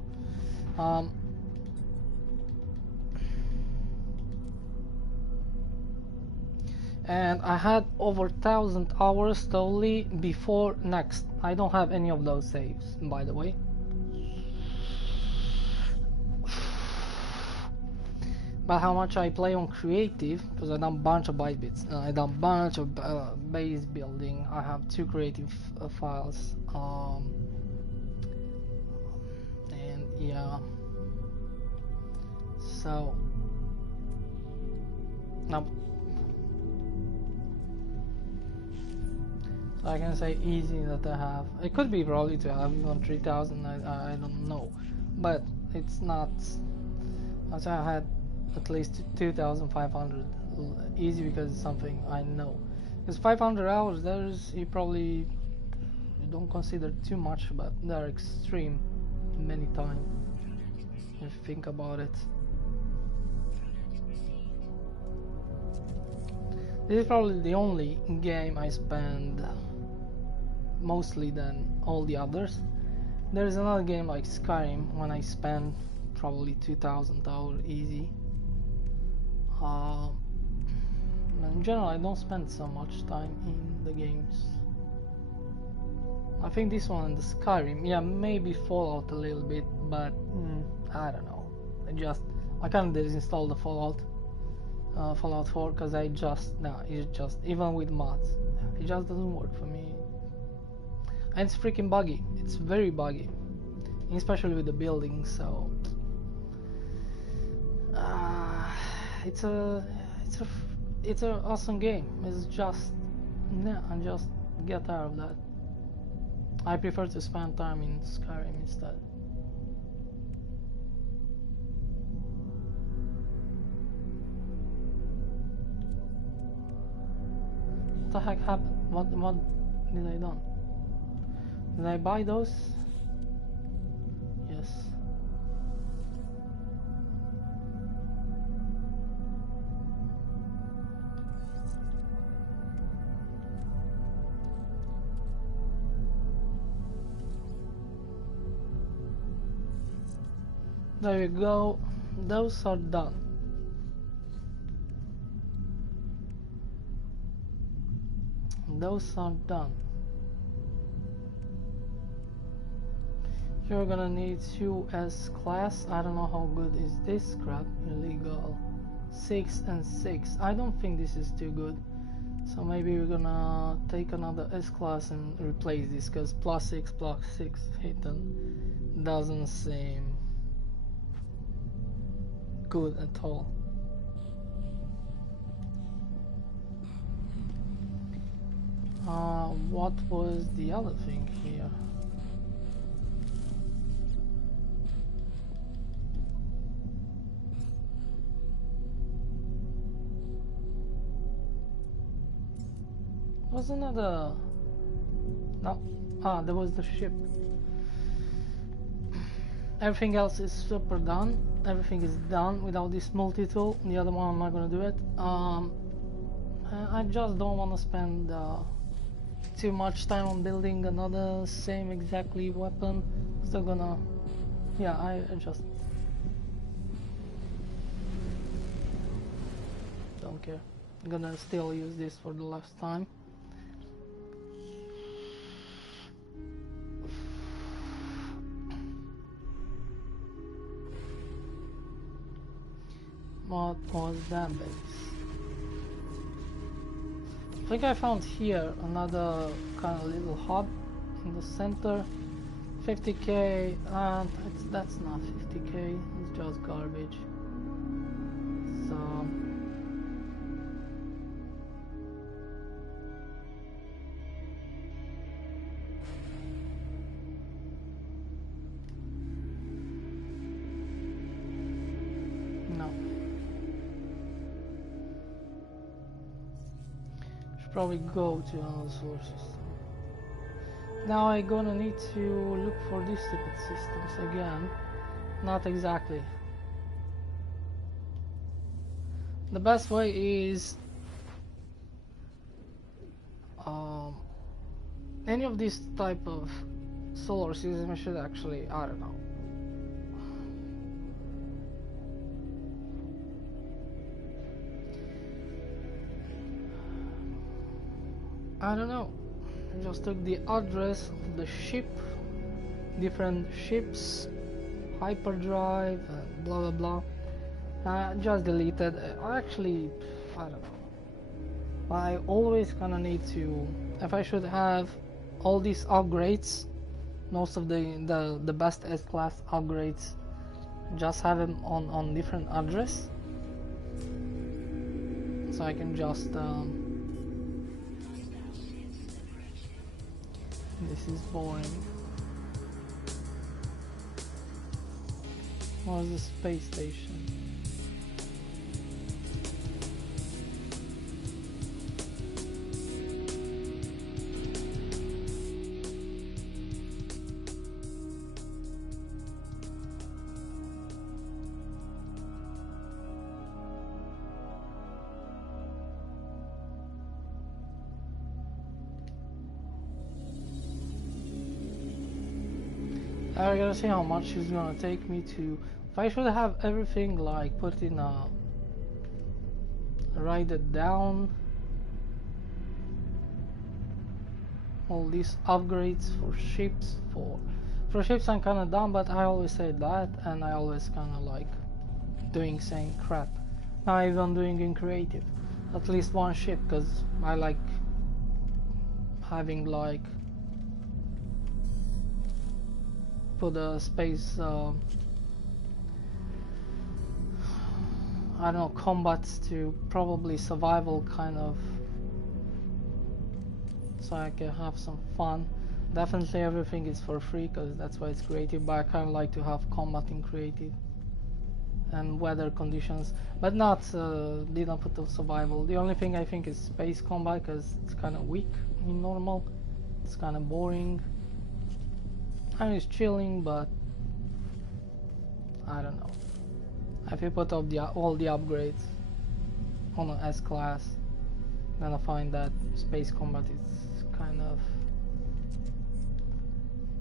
and I had over 1000 hours totally before next. I don't have any of those saves, by the way. But how much I play on creative, because I done a bunch of byte bits, I done a bunch of base building. I have 2 creative files, and yeah, so now I can say easy that I have. It could be probably to have even 3000. I don't know, but it's not. As I had at least 2500 easy because it's something I know. Because 500 hours, you don't consider too much, but they're extreme many times if you think about it. This is probably the only game I spend mostly than all the others. There's another game like Skyrim when I spend probably 2000 hours easy. In general, I don't spend so much time in the games. I think this one and the Skyrim, yeah, maybe Fallout a little bit, but I don't know. I can't disinstall the Fallout 4 because it's just even with mods, it just doesn't work for me. And it's freaking buggy. It's very buggy, especially with the building. So it's an awesome game. It's just and just get out of that. I prefer to spend time in Skyrim instead. What the heck happened? What did I do? Did I buy those? Yes. There you go. Those are done. Those are done. You're gonna need 2S class. I don't know how good is this crap. Illegal. 6 and 6. I don't think this is too good. So maybe we're gonna take another S class and replace this, because +6 hidden doesn't seem good at all. What was the other thing here? Was another... No. Ah, there was the ship. Everything else is super done. Everything is done without this multi-tool. The other one I'm not gonna do it. I just don't want to spend too much time on building another same exactly weapon. Still gonna... Yeah, I just... don't care. I'm gonna still use this for the last time. What was that base? I think I found here another kind of little hub in the center. 50k, and that's not 50k, it's just garbage. So no. Should probably go to another solar system. Now I'm gonna need to look for these stupid systems again. Not exactly. The best way is any of these type of solar systems should actually, I don't know. I don't know. I just took the address of the ship, different ships, hyperdrive, and blah blah blah. Just deleted. Actually, I don't know. I always kinda need to. If I should have all these upgrades, most of the best S-class upgrades, just have them on different address, so I can just. This is boring. Where's the space station? I gotta see how much it's gonna take me to. If I should have everything like put in a. Write it down. All these upgrades for ships. For ships I'm kinda done, but I always say that, and I always kinda like doing same crap. Now I'm doing in creative. At least one ship, because I like having like. Put a space, I don't know, combats to probably survival kind of, so I can have some fun. Definitely everything is for free because that's why it's creative, but I kind of like to have combat in creative and weather conditions, but not didn't put on survival. The only thing I think is space combat because it's kind of weak in normal. It's kind of boring. I mean, it's chilling, but I don't know. If you put up all the upgrades on an S class, then I find that space combat is kind of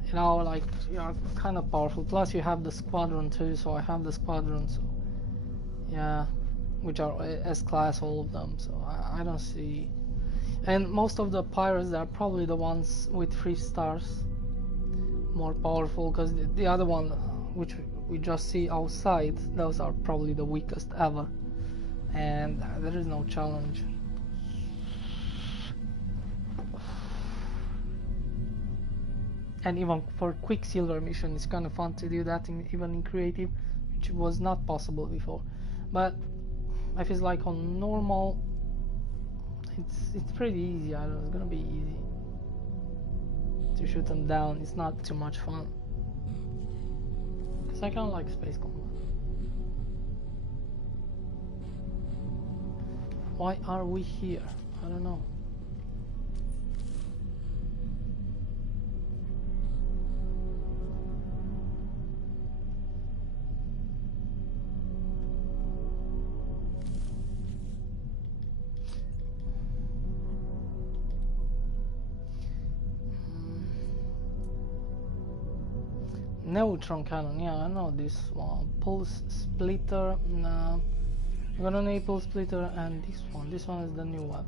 you know, like, you're kind of powerful. Plus you have the squadron too, so I have the squadron, so yeah, which are S-class, all of them, so I don't see. And most of the pirates are probably the ones with 3 stars, more powerful, because the other one, which we just see outside, those are probably the weakest ever, and there is no challenge. And even for Quicksilver mission, it's kind of fun to do that, even in creative, which was not possible before. But I feel like on normal, it's pretty easy. I don't know, it's gonna be easy to shoot them down. It's not too much fun, because I kind of like space combat. Why are we here? I don't know. Neutron cannon, yeah, I know this one. Pulse splitter, no. I'm gonna need pulse splitter, and this one. This one is the new weapon.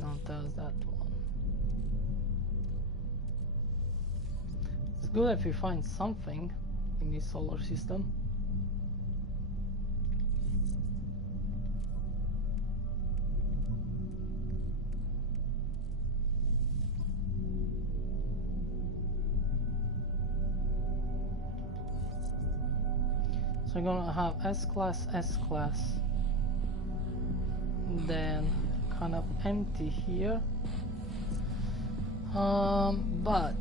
Not as that one. It's good if you find something in this solar system. So we're gonna have S-class, S-class, then kind of empty here, but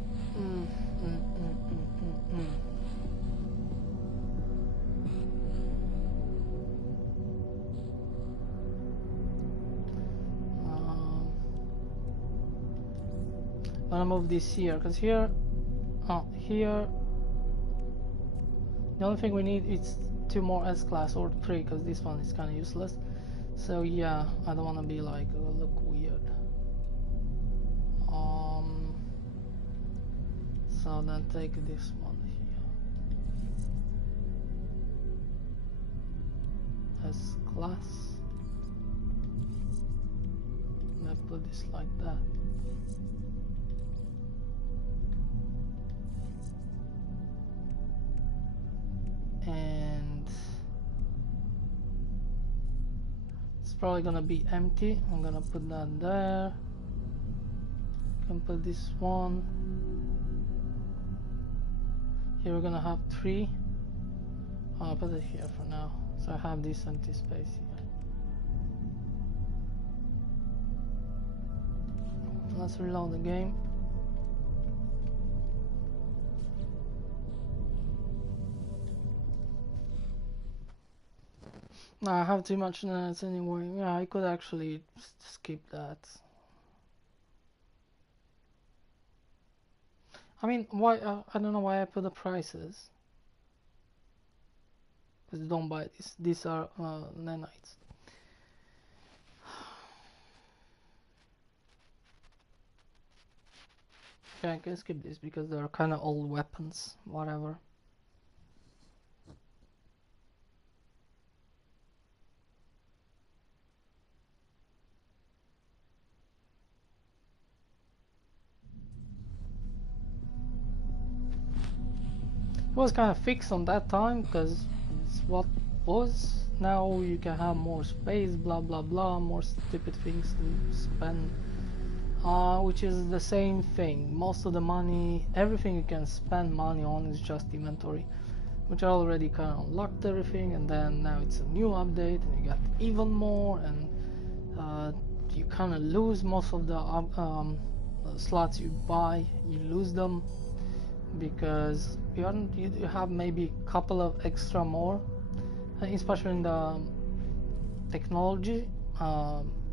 gonna move this here, because here, here, the only thing we need is 2 more S-class, or 3, because this one is kind of useless. So yeah, I don't want to be like, look weird. So then take this one here. S-class. And I put this like that. And it's probably gonna be empty. I'm gonna put that there. Can put this one here. We're gonna have 3. I'll put it here for now, so I have this empty space here. Let's reload the game. I have too much nets anyway. Yeah, I could actually skip that. I mean, why? I don't know why I put the prices. Because don't buy this. These are nanites. Okay, I can skip this because they're kind of old weapons. Whatever. It was kind of fixed on that time because it's what was. Now you can have more space, blah blah blah, more stupid things to spend, which is the same thing. Most of the money, everything you can spend money on is just inventory, which I already kind of unlocked everything, and then now it's a new update and you got even more, and you kind of lose most of the slots you buy. You lose them because you have maybe a couple of extra more, especially in the technology.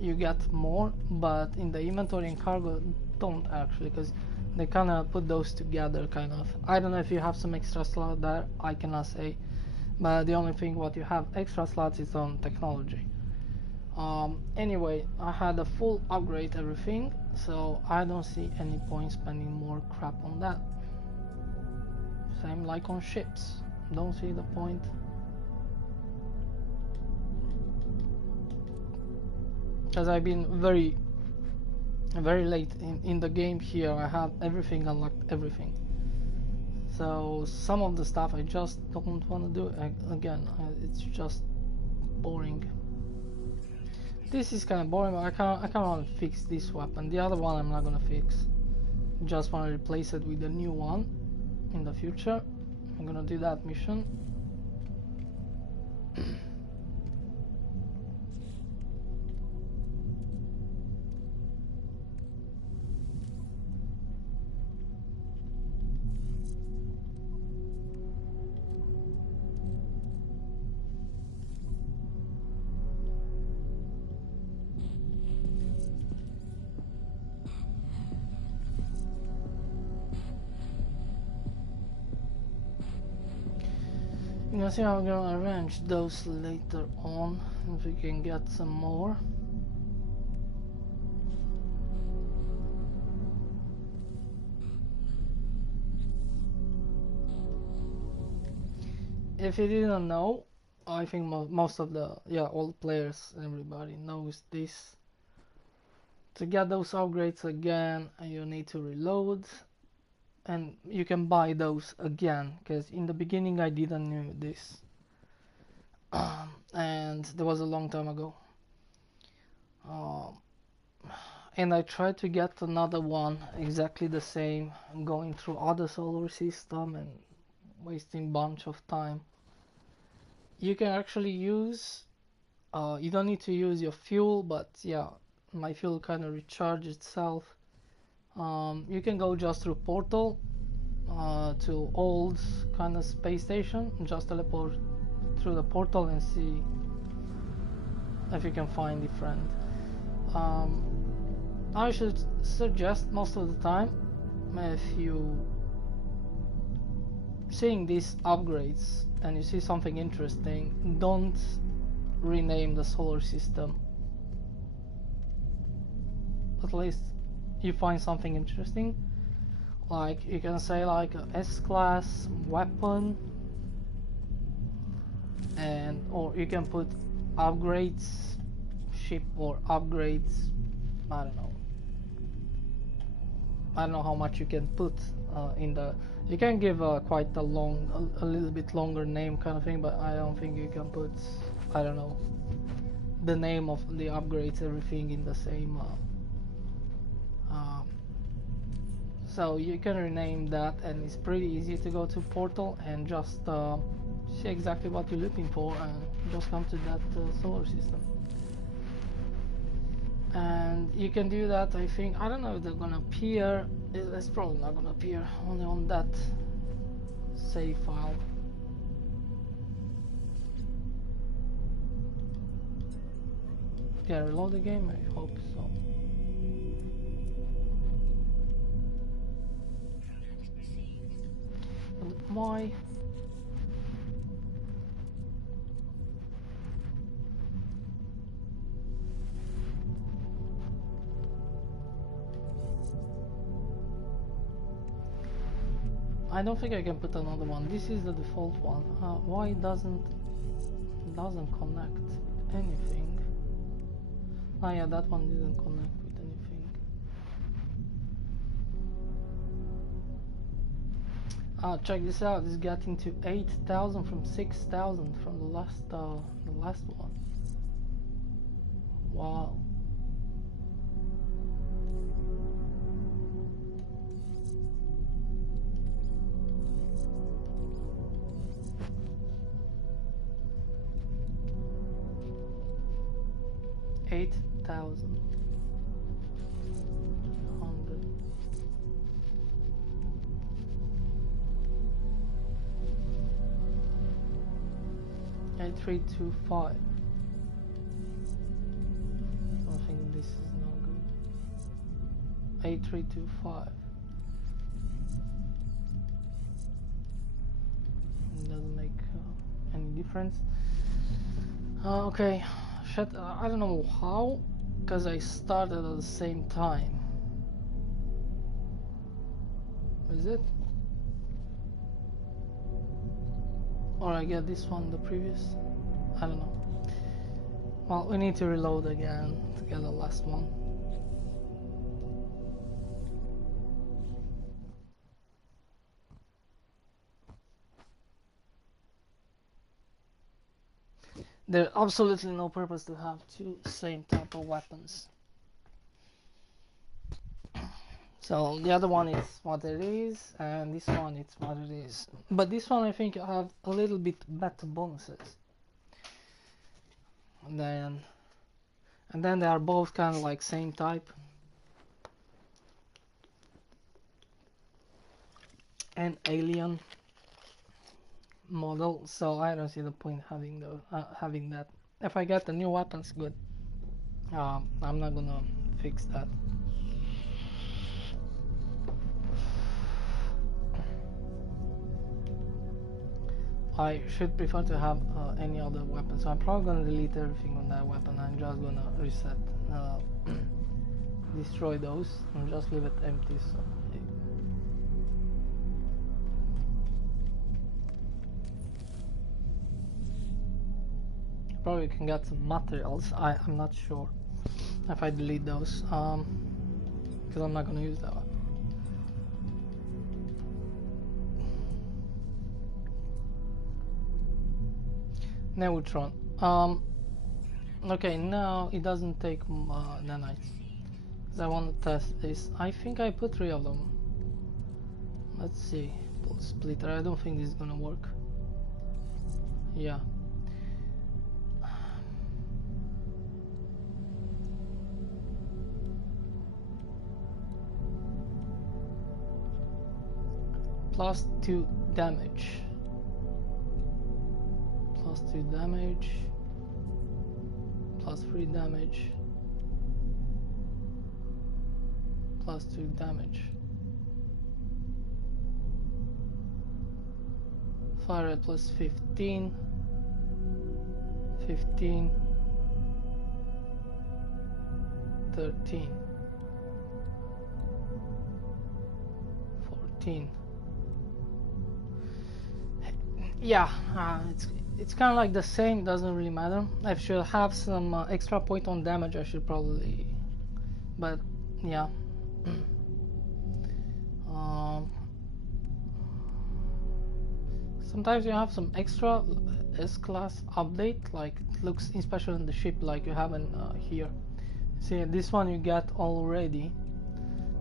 You get more, but in the inventory and cargo don't actually, because they kind of put those together kind of. I don't know if you have some extra slot there, I cannot say, but the only thing what you have extra slots is on technology. Anyway, I had a full upgrade everything, So I don't see any point spending more crap on that. Same like on ships. Don't see the point. Because I've been very late in the game here. I have everything unlocked, everything. So some of the stuff I just don't want to do again. It's just boring. This is kind of boring, but I can't want to fix this weapon. The other one I'm not gonna fix. Just want to replace it with a new one in the future. I'm gonna do that mission. You can see how I'm gonna arrange those later on, if we can get some more. If you didn't know, I think most of the all players, everybody knows this. To get those upgrades again, you need to reload. And you can buy those again, because in the beginning I didn't know this, and that was a long time ago, and I tried to get another one exactly the same, going through other solar system and wasting bunch of time. You can actually use, you don't need to use your fuel, but yeah, my fuel kind of recharged itself. You can go just through portal to old kind of space station, just teleport through the portal and see if you can find different. I should suggest most of the time, if you seeing these upgrades and you see something interesting, don't rename the solar system. At least you find something interesting, like you can say like a S-class weapon, and or you can put upgrades ship or upgrades, I don't know how much you can put in the, you can give quite a little bit longer name kind of thing, but I don't think you can put, I don't know, the name of the upgrades, everything in the same so you can rename that, and it's pretty easy to go to portal and just see exactly what you're looking for and just come to that solar system. And you can do that, I think, I don't know if they're gonna appear, it's probably not gonna appear, only on that save file. Can I reload the game? I hope so. And why? I don't think I can put another one. This is the default one. Why it doesn't connect with anything? Oh yeah, that one didn't connect with anything. Check this out. It's getting to 8,000 from 6,000 from the last one. Wow. $8,000. 8325. I think this is not good. 8325. It doesn't make any difference. Okay, I don't know how, because I started at the same time. Is it? Or I get this one, the previous? I don't know. Well, we need to reload again to get the last one. There's absolutely no purpose to have two same type of weapons. So the other one is what it is, and this one it's what it is. But this one I think you have a little bit better bonuses. And then they are both kind of like same type. And alien model, so I don't see the point having having that. If I get the new weapons, good. I'm not gonna fix that. I should prefer to have any other weapon, so I'm probably gonna delete everything on that weapon. I'm just gonna reset, destroy those, and just leave it empty. So. Probably can get some materials. I'm not sure if I delete those, because I'm not gonna use that one. Neutron. Okay, now it doesn't take nanites. Because I want to test this. I think I put 3 of them. Let's see. Pulse splitter. I don't think this is gonna work. Yeah. Plus 2 damage. Plus 2 damage. Plus 3 damage. Plus 2 damage. Fire rate plus 15. 15. 13. 14. Yeah, it's kind of like the same, doesn't really matter. I should have some extra point on damage, I should probably, but yeah. Sometimes you have some extra S-class update, like it looks, especially in the ship, like you have in here. See, this one you get already,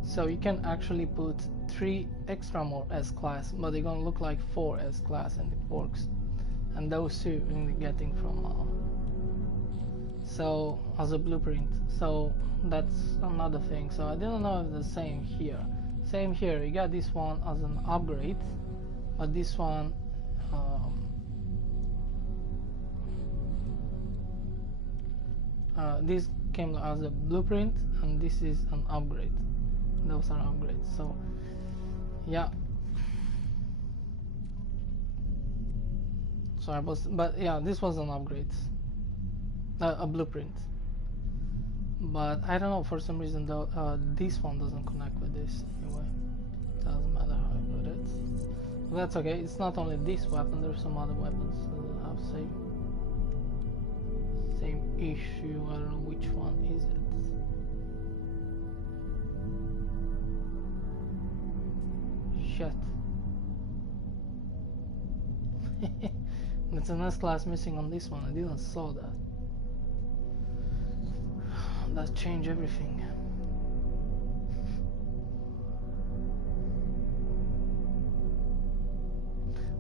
so you can actually put 3 extra more S-class, but they're gonna look like 4 S-class, and it works. And those 2 you're getting from so as a blueprint. So that's another thing. So I didn't know if the same here. Same here. You got this one as an upgrade, but this one this came as a blueprint, and this is an upgrade. Those are upgrades. So yeah. So I was, but yeah, this was an upgrade, a blueprint. But I don't know, for some reason though, this one doesn't connect with this anyway. Doesn't matter how I put it. But that's okay. It's not only this weapon. There's some other weapons that have same issue. I don't know which one is it. Shit. It's an S-class missing on this one. I didn't saw that. That changed everything.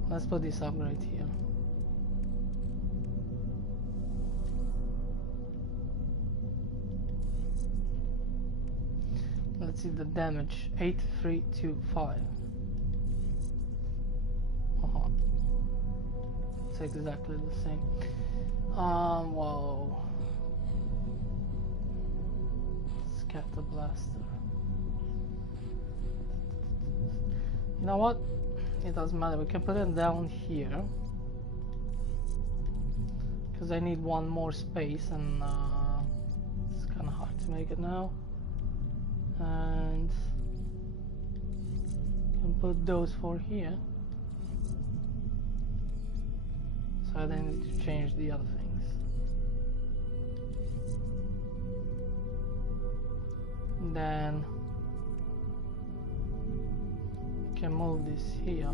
Let's put this upgrade here. Let's see the damage. 8325. It's exactly the same. Whoa. Scatter blaster. You know what? It doesn't matter. We can put it down here because I need one more space, and it's kind of hard to make it now. And can put those for here. So I then need to change the other things. Then you can move this here.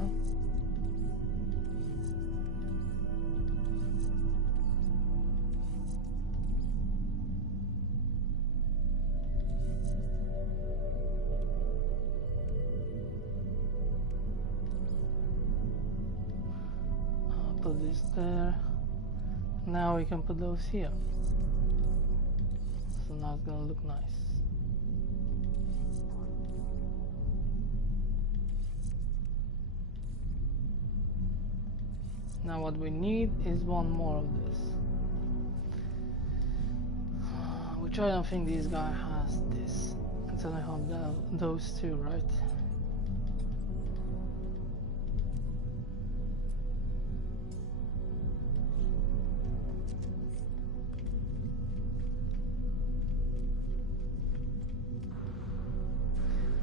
Put this there. Now we can put those here. So now it's gonna look nice. Now what we need is one more of this. Which I don't think this guy has this. It's only have those two, right?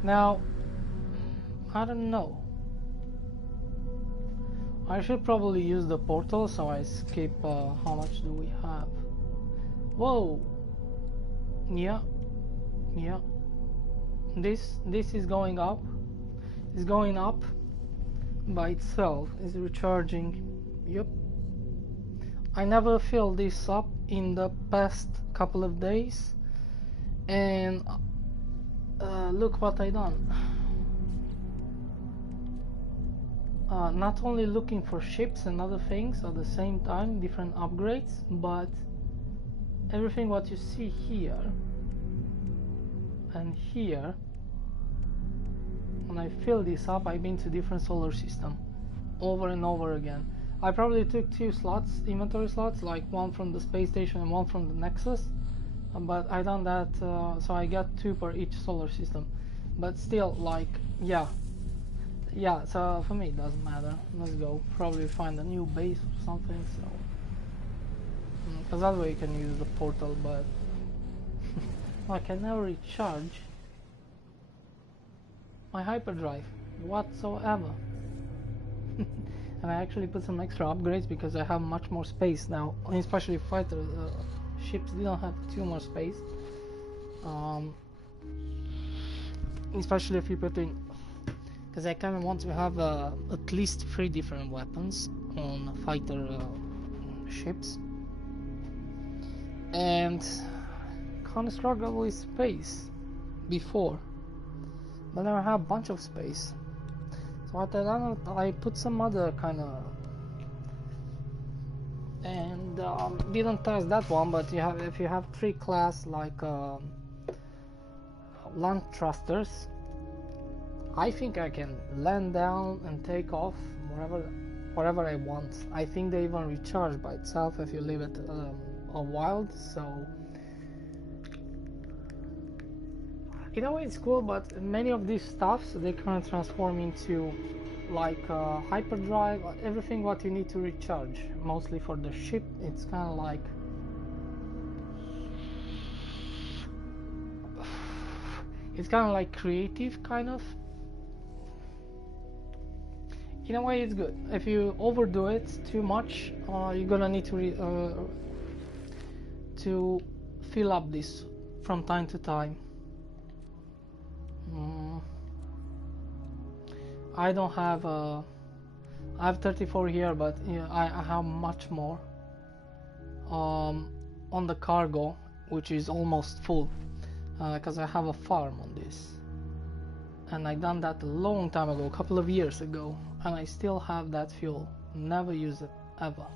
Now, I don't know. I should probably use the portal so I skip how much do we have. Whoa! Yeah. This is going up. It's going up by itself. It's recharging. Yep. I never filled this up in the past couple of days, and look what I done. Not only looking for ships and other things at the same time, different upgrades, but everything what you see here and here, when I fill this up, I've been to different solar system over and over again. I probably took 2 slots, inventory slots, like one from the space station and one from the Nexus, but I done that so I got 2 per each solar system. But still, like, yeah, so for me it doesn't matter. Let's go, probably find a new base or something, so because that way you can use the portal, but I can never recharge my hyperdrive whatsoever. And I actually put some extra upgrades because I have much more space now, especially fighter ships didn't have too much space, especially if you put in, because I kind of want to have at least 3 different weapons on fighter ships, and kind of struggle with space before, but now I have a bunch of space. So what I done, I put some other kind of, and didn't test that one, but you have, if you have 3 class like land thrusters, I think I can land down and take off wherever I want. I think they even recharge by itself if you leave it a while, so in a way it's cool, but many of these stuffs they kind of transform into like hyperdrive, everything what you need to recharge, mostly for the ship. It's kind of like, it's kind of like creative, kind of. In a way it's good. If you overdo it too much, you're gonna need to fill up this from time to time. I don't have I have 34 here, but yeah, I have much more on the cargo, which is almost full, because I have a farm on this, and I done that a long time ago, a couple of years ago, and I still have that fuel, never use it ever.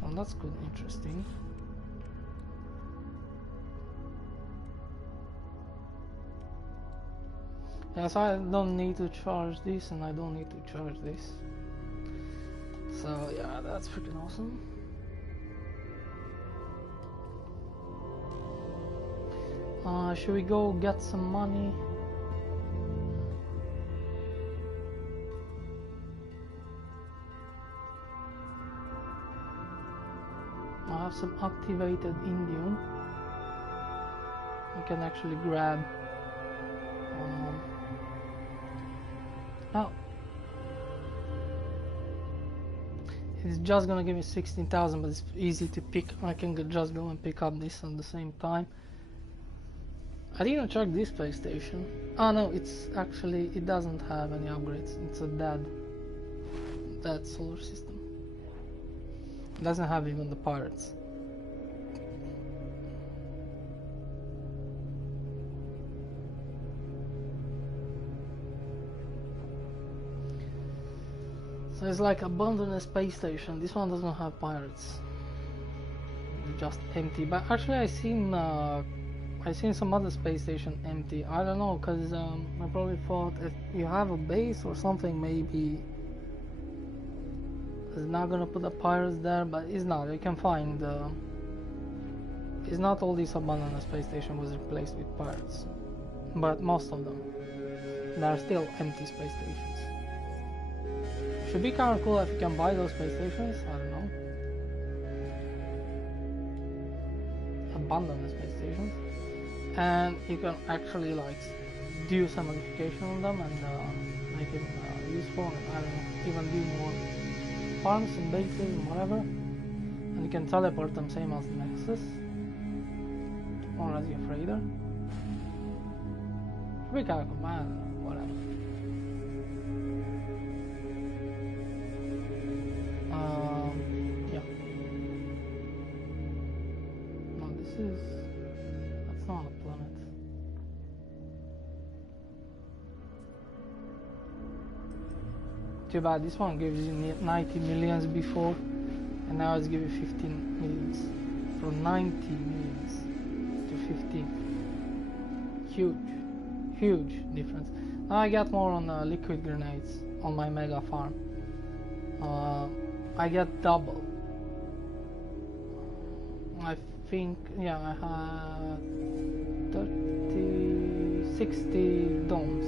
So that's good, interesting. Yeah, so I don't need to charge this, and I don't need to charge this. So yeah, that's freaking awesome. Should we go get some money? I have some activated indium. I can actually grab. It's just gonna give me 16,000, but it's easy to pick. I can just go and pick up this at the same time. I didn't check this space station. Oh no, it's actually, it doesn't have any upgrades. It's a dead solar system. It doesn't have even the pirates. So it's like abandoned space station. This one doesn't have pirates. It's just empty. But actually, I seen some other space station empty. I don't know, cause I probably thought if you have a base or something, maybe it's not gonna put the pirates there. But it's not. You can find. It's not all these abandoned space station was replaced with pirates, but most of them. There are still empty space stations. Should be kind of cool if you can buy those space stations. I don't know. Abandoned space stations, and you can actually like do some modification on them and make it useful. And, I don't know, even do more farms and bases and whatever. And you can teleport them, same as the Nexus or as your freighter. Should be kind of cool, man. Whatever. Yeah. No, that's not a planet. Too bad, this one gives you 90 millions before, and now it's giving 15 millions. From 90 millions to 15. Huge difference. Now I got more on liquid grenades on my mega farm. I get double. I think, yeah, I had 60 domes.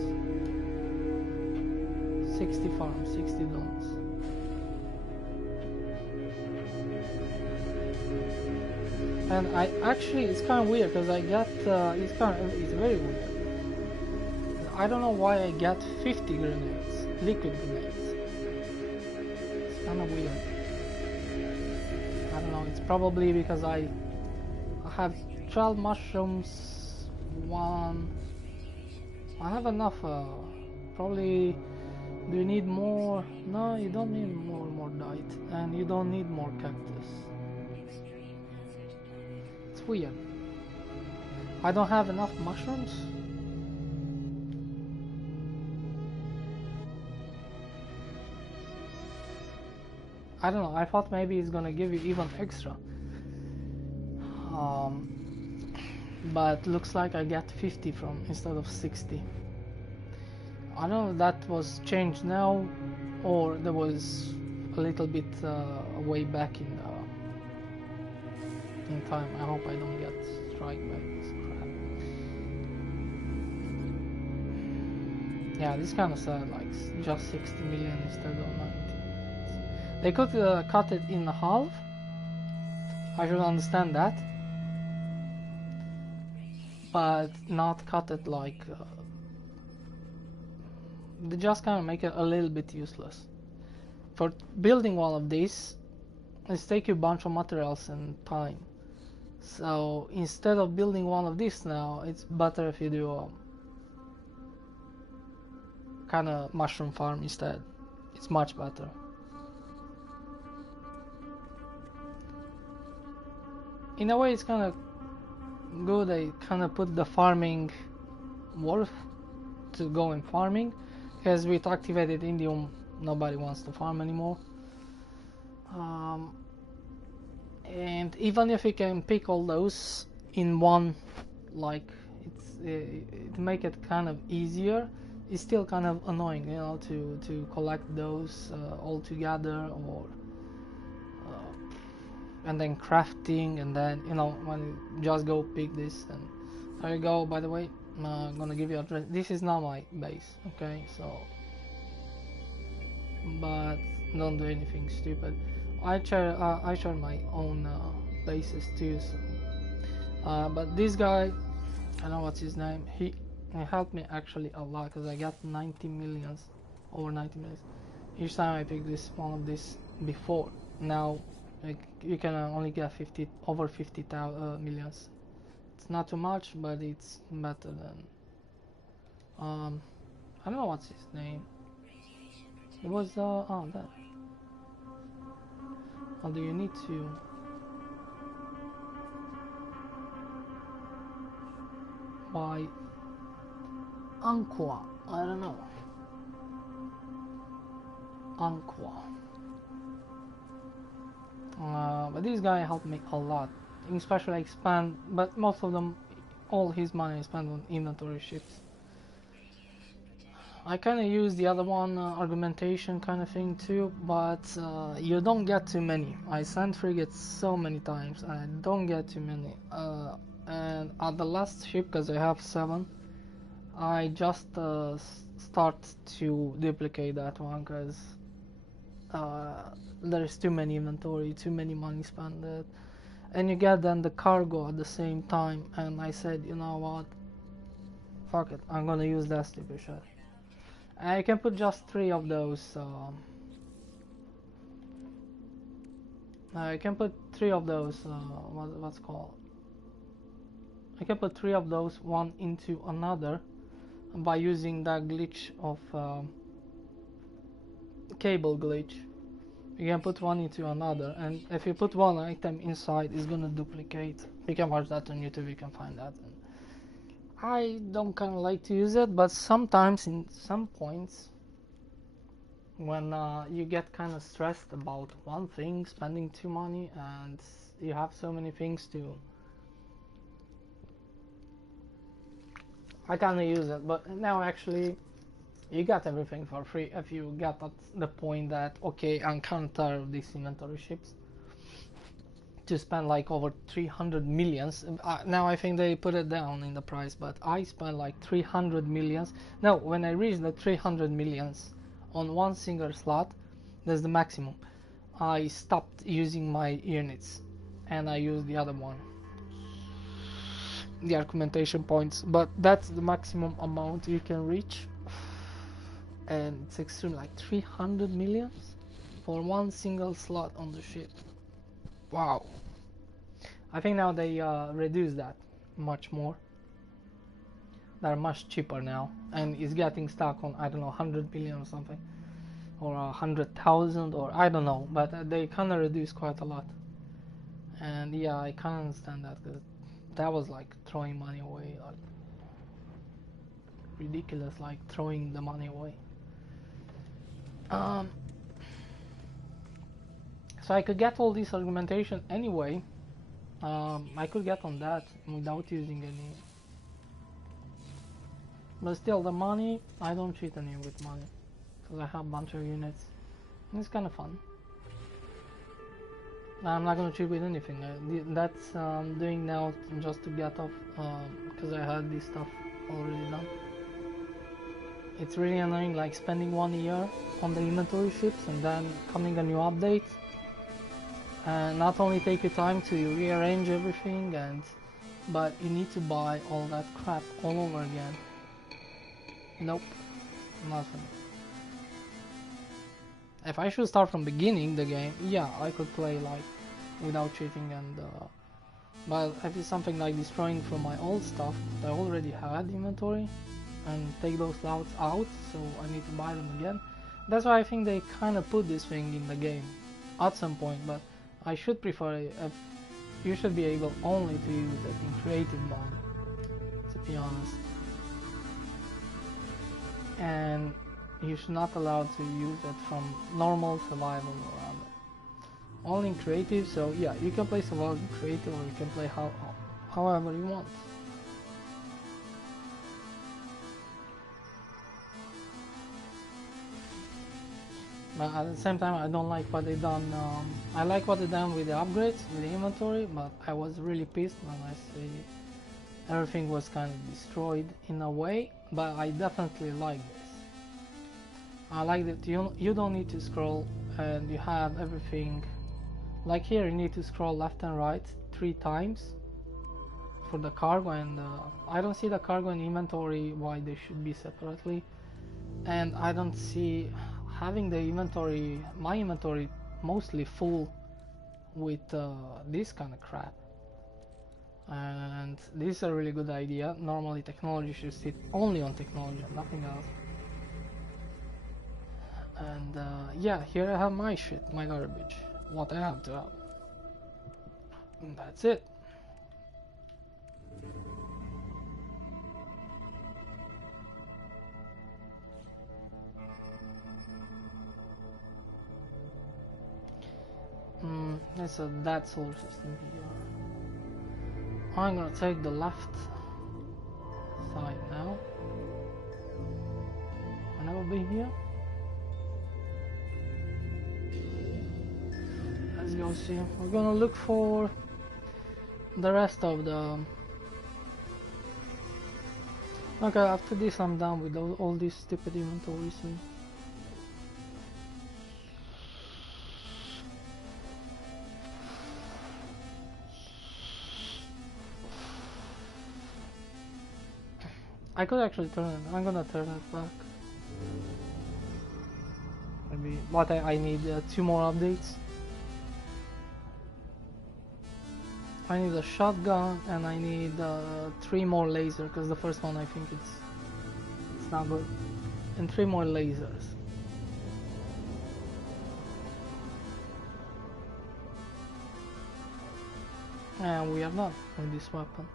60 farms, 60 domes. And I actually, it's kind of weird because I got, it's very weird. I don't know why I got 50 grenades, liquid grenades. It's kind of weird. I don't know, it's probably because I have 12 mushrooms, I have enough, probably. Do you need more? No, you don't need more diet, and you don't need more cactus. It's weird. I don't have enough mushrooms. I don't know, I thought maybe it's gonna give you even extra. But looks like I got 50 from instead of 60. I don't know if that was changed now or there was a little bit way back in time. I hope I don't get struck by this crap. Yeah, this kind of sad, like just 60 million instead of 90. They could cut it in half. I should understand that, but not cut it like. They just kind of make it a little bit useless. For building one of these, it's take you a bunch of materials and time. So instead of building one of these now, it's better if you do a kind of mushroom farm instead. It's much better. In a way, it's kind of good. They kind of put the farming worth to go in farming. As with activated indium, nobody wants to farm anymore. And even if you can pick all those in one, like it make it kind of easier. It's still kind of annoying, you know, to collect those all together, or and then crafting, and then when you just go pick this. And there you go. By the way, I'm gonna give you a address. This is not my base, okay? So, but don't do anything stupid. I share my own bases too. So, but this guy, I don't know what's his name. He helped me actually a lot because I got 90 millions, over 90 millions each time I pick one of these before. Now like, you can only get over 50,000 millions. It's not too much, but it's better than I don't know what's his name. It was oh, that. How do you need to buy Anqua? I don't know. Anqua. But this guy helped me a lot, especially expand. But most of them, all his money is spent on inventory ships. I kind of use the other one, argumentation kind of thing too, but you don't get too many. I sent frigates so many times, and I don't get too many. And at the last ship, because I have 7, I just start to duplicate that one, because there's too many inventory, too many money spent, and you get then the cargo at the same time. And I said, you know what, fuck it, I'm gonna use that stupid shit. I can put just 3 of those. I can put 3 of those. What's called? I can put 3 of those one into another by using that glitch of cable glitch. You can put one into another, and if you put one item inside, it's gonna duplicate. You can watch that on YouTube. You can find that. I don't kind of like to use it, but sometimes in some points when you get kind of stressed about one thing, spending too money, and you have so many things to, I kind of use it. But now actually you got everything for free if you get at the point that, okay, I'm kind of tired of these inventory ships to spend like over 300 millions. Now I think they put it down in the price, but I spent like 300 millions. Now when I reach the 300 millions on one single slot, that's the maximum, I stopped using my units and I used the other one, the argumentation points. But that's the maximum amount you can reach, and it's extreme, like 300 millions for one single slot on the ship. Wow. I think now they reduce that much more. They're much cheaper now, and it's getting stuck on, I don't know, 100 billion or something, or 100,000, or I don't know, but they kind of reduce quite a lot. And yeah, I kind of understand that, because that was like throwing money away, like ridiculous, like throwing the money away. So I could get all this argumentation anyway. I could get on that without using any, but still the money, I don't cheat any with money, because I have a bunch of units and it's kind of fun. I'm not gonna cheat with anything. That's doing now just to get off, because I had this stuff already done. It's really annoying, like spending 1 year on the inventory ships and then coming a new update, and not only take your time to rearrange everything, but you need to buy all that crap all over again. Nope, nothing. If I should start from beginning the game, yeah, I could play like without cheating, and but if it's something like destroying from my old stuff that I already had inventory, and take those slots out, so I need to buy them again. That's why I think they kind of put this thing in the game at some point, but I should prefer it if you should be able only to use it in creative mode, to be honest. And you should not allow to use it from normal survival or other. Only in creative, so yeah, you can play survival in creative, or you can play however you want. But at the same time, I don't like what they done. I like what they done with the upgrades, with the inventory, but I was really pissed when I see everything was kind of destroyed in a way. But I definitely like this. I like that you don't need to scroll, and you have everything. Like here, you need to scroll left and right 3 times for the cargo, and I don't see the cargo and inventory, why they should be separately, and I don't see having the inventory, my inventory mostly full with this kind of crap. And this is a really good idea. Normally technology should sit only on technology and nothing else. And yeah, here I have my shit, my garbage, what I have to have. And that's it. There's a dead solar system here. I'm gonna take the left side now. I've never been here. Let's go see. We're gonna look for the rest of the... Okay, after this I'm done with all these stupid inventories. I could actually turn it. I'm gonna turn it back. Maybe, but I need 2 more updates. I need a shotgun and I need 3 more lasers, because the first one I think it's not good. And 3 more lasers. And we are done with this weapon.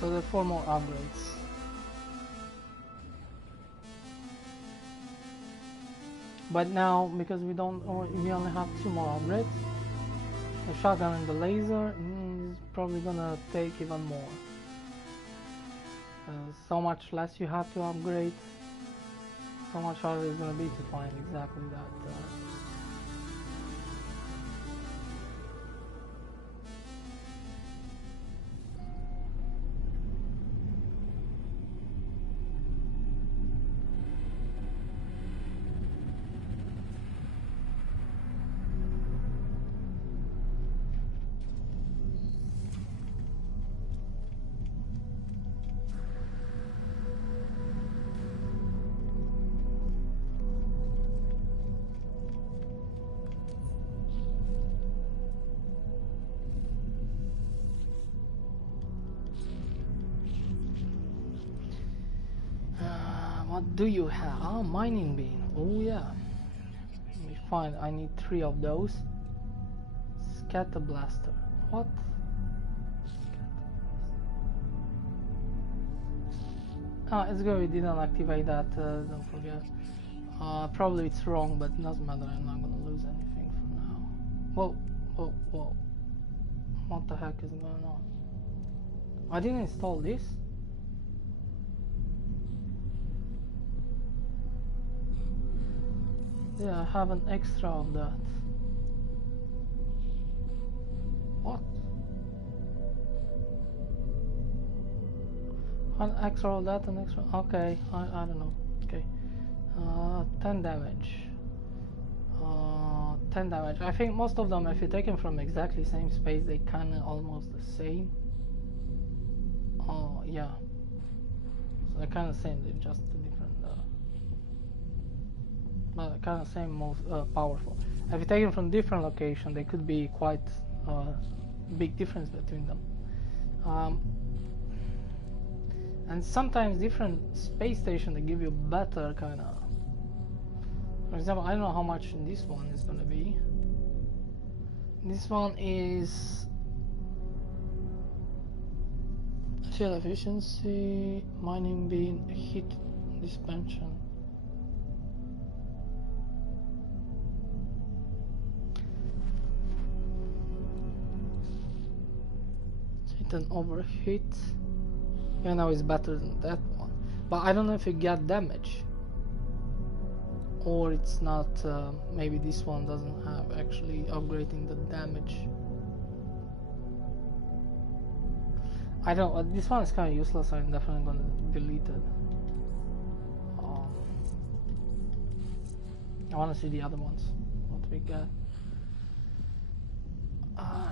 So there are 4 more upgrades. But now, because we only have 2 more upgrades, the shotgun and the laser is probably gonna take even more. So much less you have to upgrade, so much harder it's gonna be to find exactly that. What do you have? Ah, mining beam. Oh yeah. Let me find. I need 3 of those. Scatter blaster. What? Ah, it's good we didn't activate that. Don't forget. Probably it's wrong, but it doesn't matter. I'm not gonna lose anything for now. Whoa, whoa, whoa! What the heck is going on? I didn't install this. Yeah, I have an extra of that. What? An extra of that, an extra. Okay, I don't know. Okay, 10 damage. 10 damage. I think most of them, if you take them from exactly same space, they kinda almost the same. Oh yeah. So they're kinda same. They're just a different. But kind of same, most powerful. If you take them from different location, they could be quite big difference between them. And sometimes different space station they give you better kind of. For example, I don't know how much this one is gonna be. This one is fuel efficiency, mining beam, heat dispensation. An overheat. Yeah, now it's better than that one, but I don't know if you get damage or it's not. Maybe this one doesn't have actually upgrading the damage. I don't know. This one is kind of useless. So I'm definitely gonna delete it. I want to see the other ones. What we got.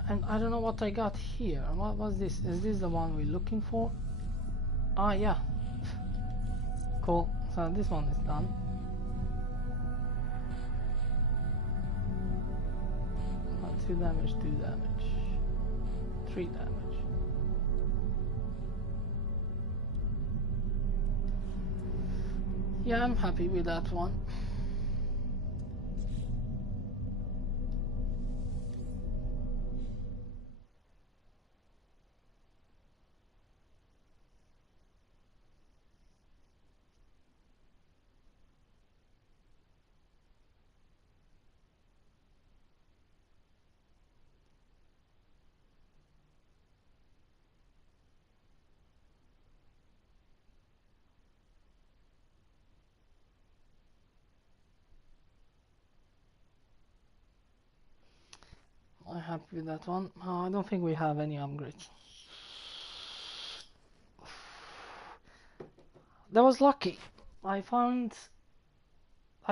And I don't know what I got here. What was this? Is this the one we're looking for? Ah, yeah. Cool. So so this one is done. Two damage, 2 damage, 3 damage. Yeah, I'm happy with that one. I'm happy with that one. I don't think we have any upgrades. That was lucky. I've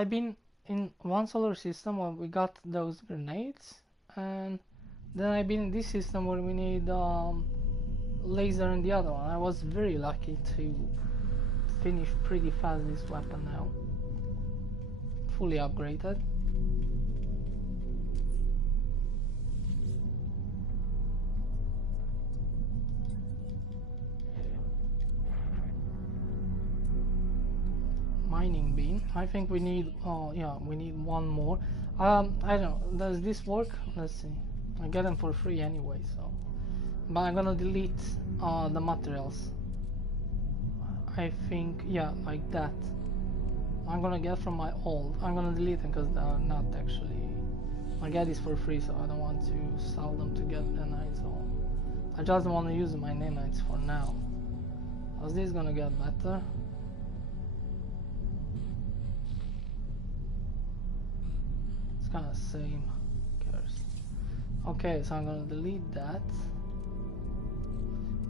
been in one solar system where we got those grenades, and then I've been in this system where we need laser in the other one. I was very lucky to finish pretty fast this weapon now. Fully upgraded. Mining bean. I think we need, yeah, we need one more. I don't know, does this work? Let's see. I get them for free anyway, so. But I'm gonna delete the materials. I think, yeah, like that. I'm gonna get from my old. I'm gonna delete them because they're not actually. I get this for free, so I don't want to sell them to get nanites. So I just want to use my nanites for now. Is this gonna get better? It's kind of same. Who cares? Okay, so I'm gonna delete that.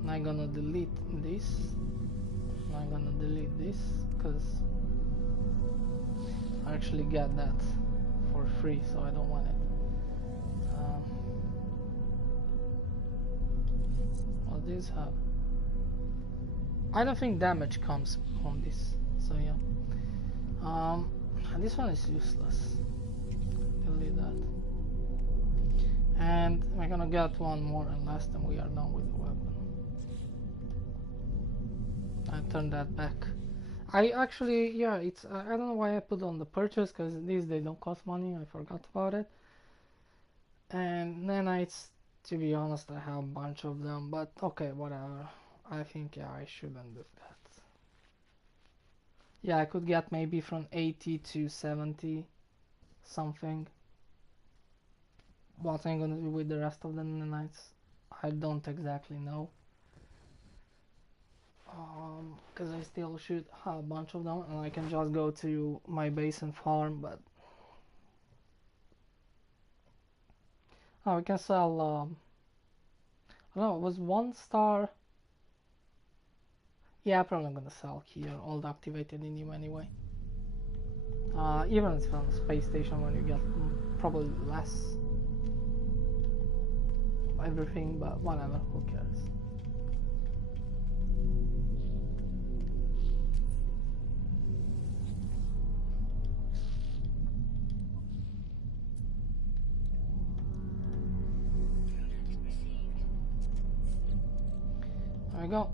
And I'm gonna delete this. And I'm gonna delete this because I actually get that for free, so I don't want it. What does this have? I don't think damage comes from this, so yeah. This one is useless. Delete that. And we're gonna get one more, and last time we are done with the weapon. I turn that back. I actually, yeah, it's I don't know why I put on the purchase, because these they don't cost money. I forgot about it. And nanites, to be honest, I have a bunch of them, but okay, whatever. I think, yeah, I shouldn't do that. Yeah, I could get maybe from 80 to 70 something. What I'm gonna do with the rest of the nanites, I don't exactly know. Because I still should have a bunch of them, and I can just go to my base and farm, but oh, we can sell I don't know, it was 1 star. Yeah, probably gonna sell here all the activated in you anyway. Even if it's on the space station, when you get probably less everything, but whatever, who cares. There we go.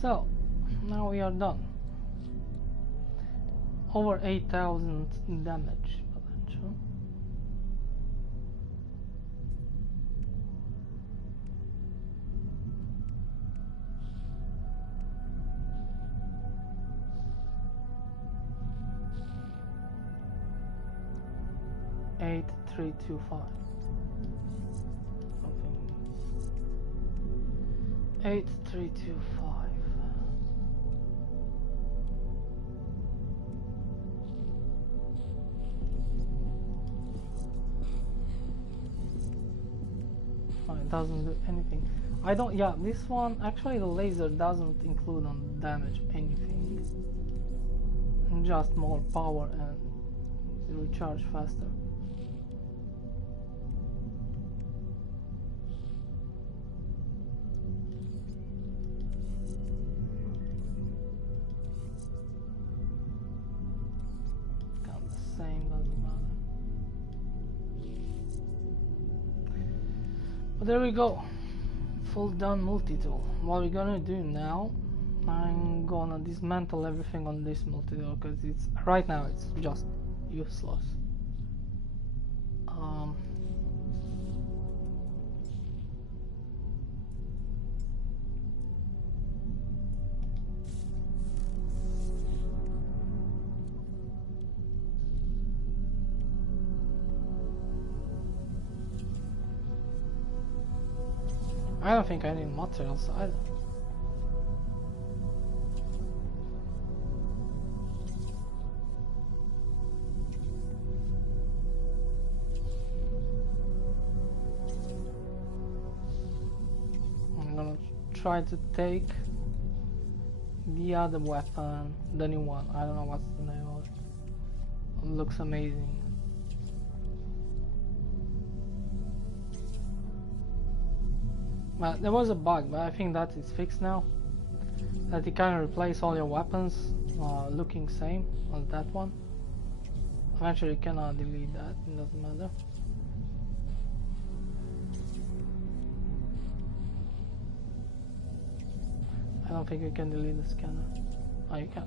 So, now we are done. Over 8,000 damage potential. Eight, 3, 2, 5. Something. 8, 3, 2, 5. It doesn't do anything. I don't, yeah, this one, actually the laser doesn't include on damage anything. just more power and recharge faster. Got the same, doesn't matter. But there we go. Full done multi-tool. What we're gonna do now, I'm gonna dismantle everything on this multi-tool because it's right now it's just useless. I don't think I need materials either. I'm gonna try to take the other weapon, the new one. I don't know what's the name of it. It looks amazing. There was a bug, but I think that is fixed now. That you can replace all your weapons looking same as that one. Eventually you cannot delete that, it doesn't matter. I don't think you can delete the scanner. Oh, you can.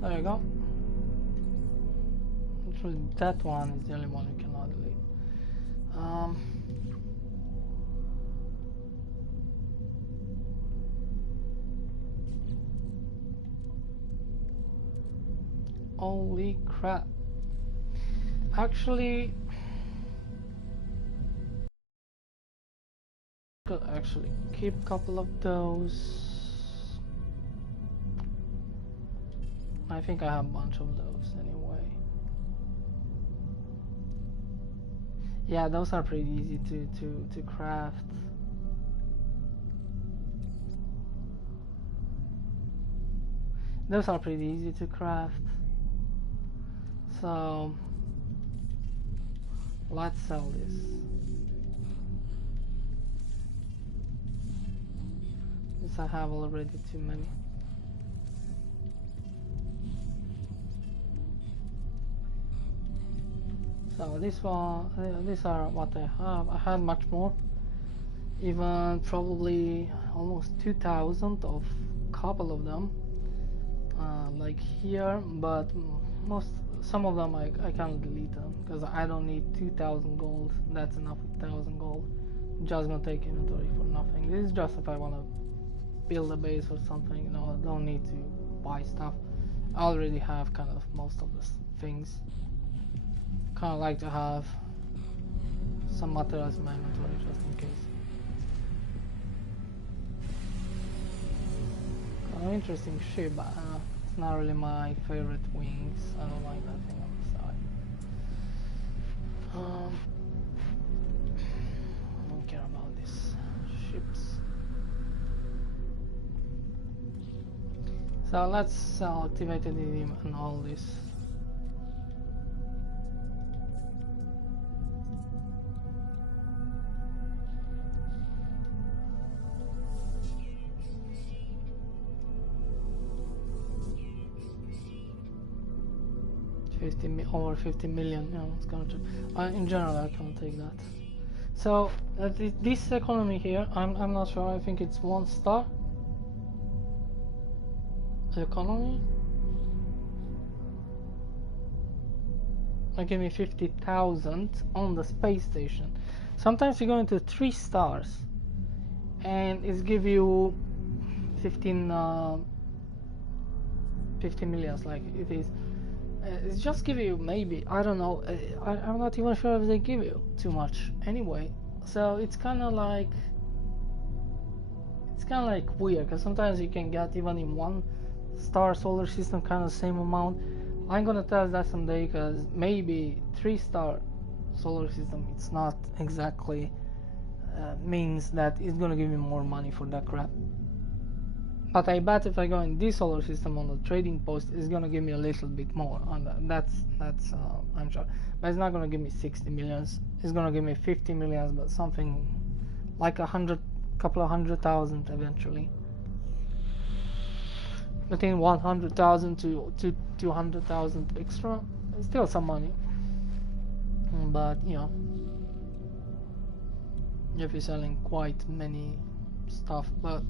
There you go. That one is the only one you cannot delete. Holy crap. Actually, could actually keep a couple of those. I think I have a bunch of those anyway. Yeah, those are pretty easy to craft. Those are pretty easy to craft. So let's sell this. Since I have already too many. So this one, these are what I have. I had much more, even probably almost 2,000 of couple of them, like here. But some of them I can't delete them because I don't need 2,000 gold. That's enough with 1,000 gold. I'm just gonna take inventory for nothing. This is just if I wanna build a base or something. You know, I don't need to buy stuff. I already have kind of most of the things. Kind of like to have some materials in my inventory just in case. Kind of interesting ship, but it's not really my favorite wings. I don't like that thing on the side. I don't care about these ships. So let's activate it and all this. Over 50 million. Yeah, it's gonna. In general, I can't take that. So this economy here, I'm not sure. I think it's 1 star. Economy. Give me 50,000 on the space station. Sometimes you go into 3 stars, and it's give you 15 millions. Like it is. It's just give you maybe, I don't know, I'm not even sure if they give you too much anyway. So it's kind of like weird, because sometimes you can get even in 1 star solar system kind of same amount. I'm gonna test that someday, because maybe 3 star solar system it's not exactly means that it's gonna give me more money for that crap. But I bet if I go in this solar system on the trading post, it's gonna give me a little bit more on that. That's I'm sure. But it's not gonna give me 60 millions. It's gonna give me 50 millions, but something like couple of 100,000 eventually. Between 100,000 to 200,000 extra. It's still some money. But you know, if you're selling quite many stuff, but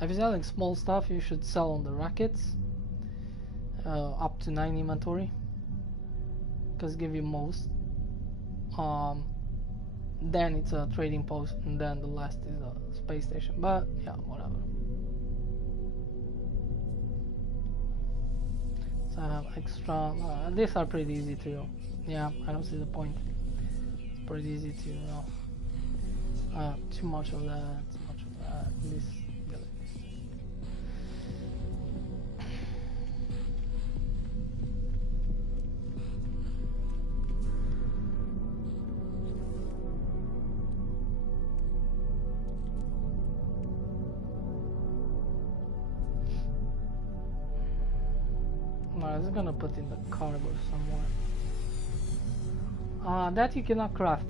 if you're selling small stuff, you should sell on the rackets up to 9 inventory, because give you most. Then it's a trading post, and then the last is a space station. But yeah, whatever. So I have extra. These are pretty easy to. Yeah, I don't see the point. It's pretty easy to. Too much of that. Too much of that. This. I was gonna put in the cargo somewhere. That you cannot craft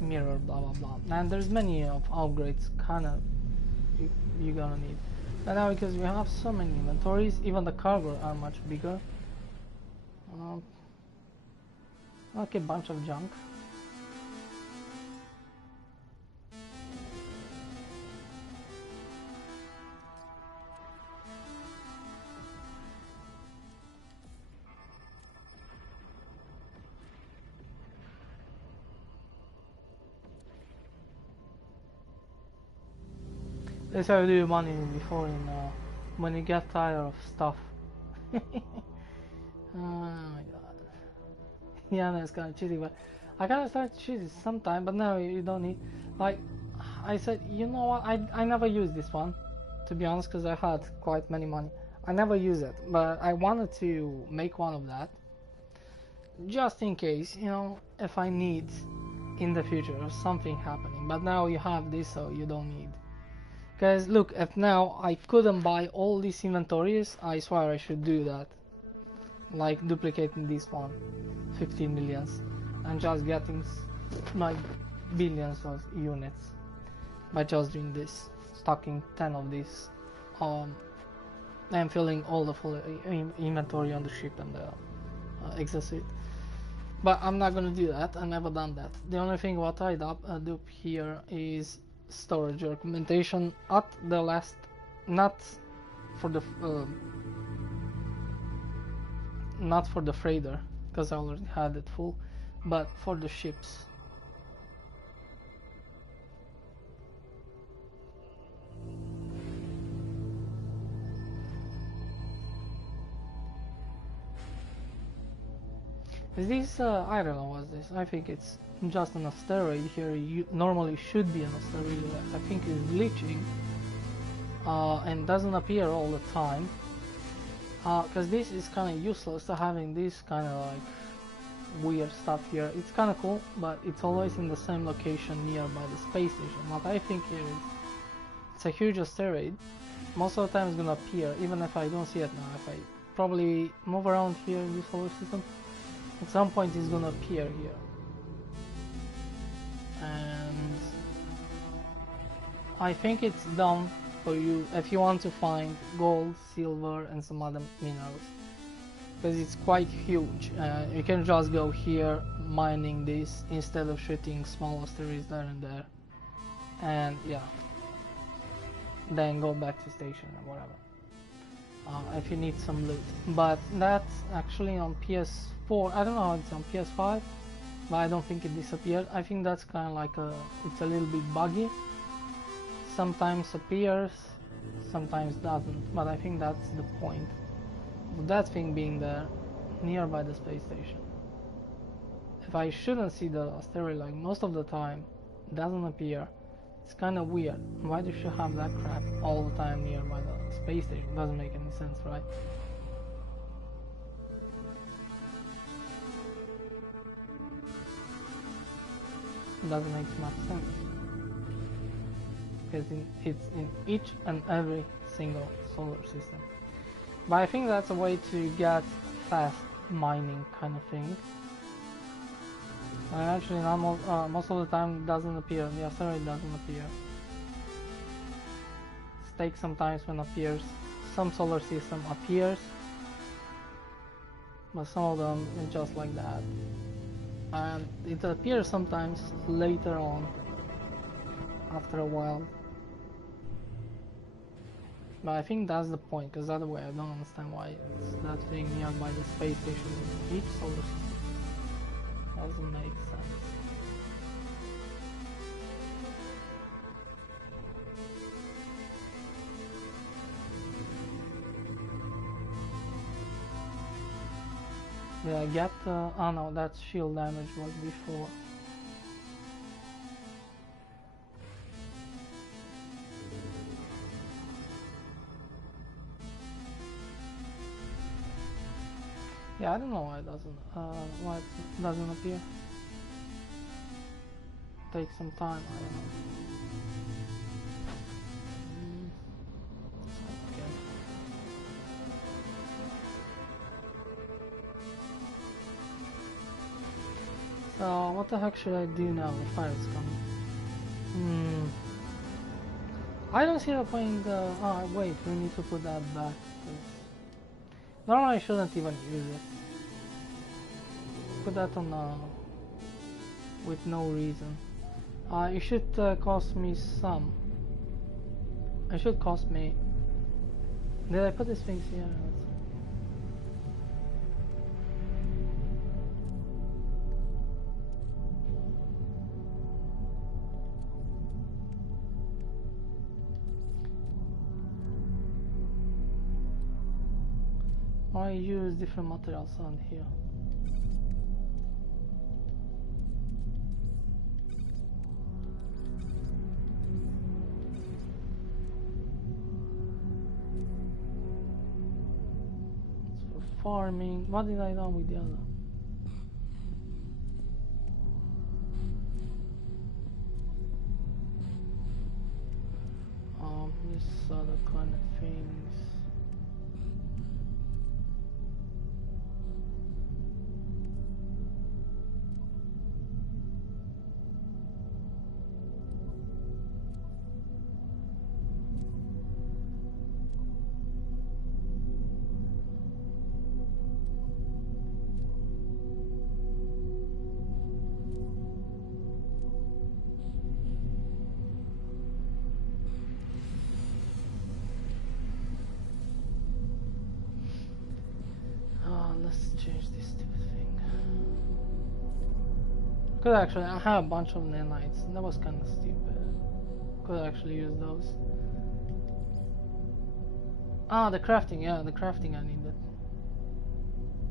mirror, blah blah blah. And there's many of upgrades kinda you're gonna need. But now because we have so many inventories, even the cargo are much bigger. Okay, bunch of junk. That's how you do money before when you get tired of stuff. Oh my god. Yeah, no, it's kind of cheesy, but I kind of started cheesy sometime, but now you don't need. Like, I said, you know what, I never used this one, to be honest, because I had quite many money. I never use it, but I wanted to make one of that, just in case, you know, if I need in the future or something happening. But now you have this, so you don't need. Because look, if now I couldn't buy all these inventories, I swear I should do that. Like duplicating this one, 15 millions, and just getting like billions of units by just doing this, stocking 10 of these, and filling all the full inventory on the ship and the exosuit. But I'm not gonna do that. I never done that. The only thing what I do here is storage documentation at the last, not for the freighter, because I already had it full, but for the ships. Is this I don't know what's this. I think it's just an asteroid here. You normally should be an asteroid. I think it's glitching and doesn't appear all the time, because this is kind of useless to having this kind of like weird stuff here. It's kind of cool, but it's always in the same location nearby the space station. What I think here is it's a huge asteroid. Most of the time it's gonna appear, even if I don't see it now. If I probably move around here in this solar system, at some point it's gonna appear here. And I think it's done for you if you want to find gold, silver and some other minerals, because it's quite huge. You can just go here mining this instead of shooting small asteroids there and there, and yeah, then go back to station or whatever if you need some loot. But that's actually on PS4. I don't know how it's on PS5, but I don't think it disappeared. I think that's kind of like it's a little bit buggy. Sometimes appears, sometimes doesn't, but I think that's the point of that thing being there nearby the space station. If I shouldn't see the asteroid, like most of the time, it doesn't appear. It's kind of weird. Why do you have that crap all the time nearby the space station? Doesn't make any sense, right? It doesn't make much sense. because it's in each and every single solar system. But I think that's a way to get fast mining kind of thing. And actually, not most of the time it doesn't appear. The asteroid doesn't appear. It takes some time when it appears. Some solar system appears, but some of them are just like that. And it appears sometimes later on, after a while. But I think that's the point, because otherwise I don't understand why it's that thing nearby the space station in each solar system. Doesn't make sense. Did I get oh no, that shield damage was before. Yeah, I don't know why it doesn't appear. Take some time, I don't know. So what the heck should I do now? The fire is coming. I don't see the point. Oh wait, we need to put that back. Normally I shouldn't even use it. Put that on with no reason. It should cost me some. It should cost me. Did I put these things here? I use different materials on here. So farming. What did I do with the other? This other kind of things. Let's change this stupid thing. Could actually, I have a bunch of nanites. That was kind of stupid. Could actually use those. Ah, the crafting. Yeah, the crafting I needed.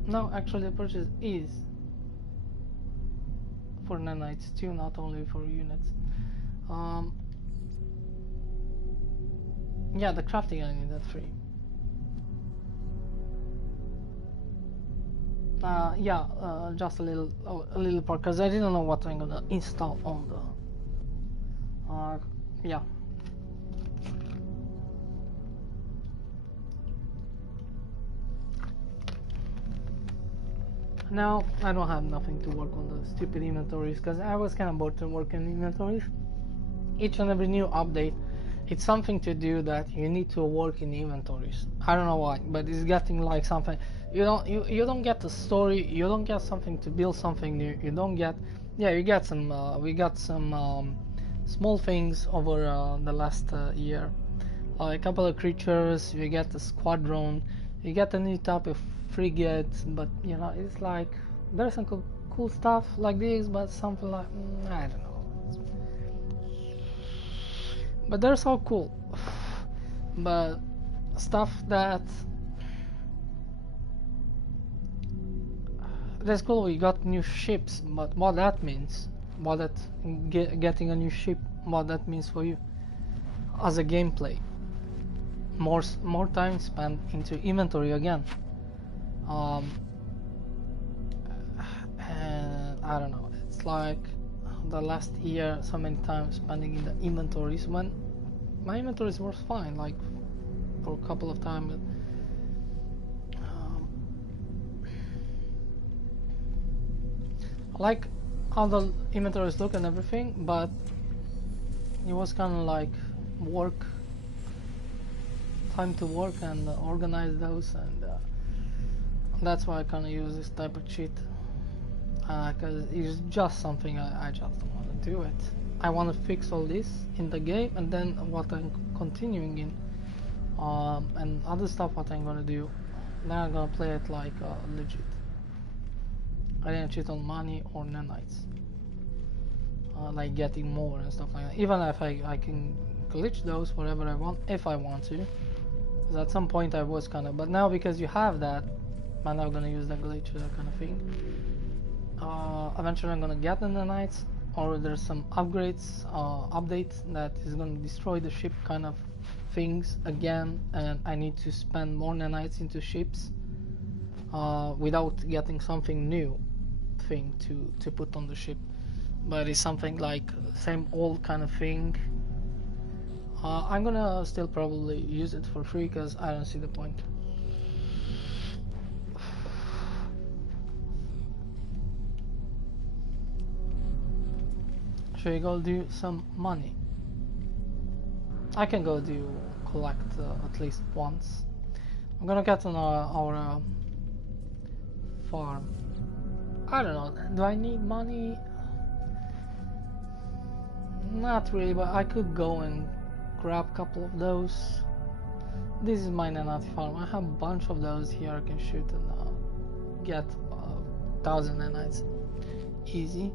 No, actually, the purchase is for nanites too, not only for units. Yeah, the crafting I needed free. Just a little part, because I didn't know what I'm gonna install on the yeah. Now I don't have nothing to work on the stupid inventories, because I was kind of bored to work in inventories. Each and every new update, it's something to do that you need to work in inventories. I don't know why, but it's getting like something. You don't get the story. You don't get something to build something new. You don't get. Yeah, you get some. We got some small things over the last year. A couple of creatures. You get the squadron. You get a new type of frigate. But you know, it's like there's some cool stuff like this, but something like I don't know. But they're so cool. But stuff that. That's cool, we got new ships, but what that means, getting a new ship, what that means for you as a gameplay. More time spent into inventory again. And I don't know, it's like the last year so many times spending in the inventories when my inventory works fine, like for a couple of times. I like how the inventories look and everything, but it was kind of like time to work and organize those, and that's why I kind of use this type of cheat, because it's just something I just don't want to do it. I want to fix all this in the game, and then what I'm continuing in, and other stuff what I'm gonna do, then I'm gonna play it like legit. I didn't cheat on money or nanites, like getting more and stuff like that. Even if I can glitch those wherever I want, if I want to. Because at some point I was kind of, but now because you have that, I'm not gonna use that glitch or that kind of thing. Eventually I'm gonna get the nanites, or there's some upgrades, updates that is gonna destroy the ship kind of things again, and I need to spend more nanites into ships without getting something new thing to put on the ship, but it's something like same old kind of thing. I'm gonna still probably use it for free because I don't see the point. Should we go do some money? I can go do collect at least once. I'm gonna get on our farm. I don't know, do I need money? Not really, but I could go and grab a couple of those. This is my nanite farm. I have a bunch of those here I can shoot and get 1,000 nanites easy.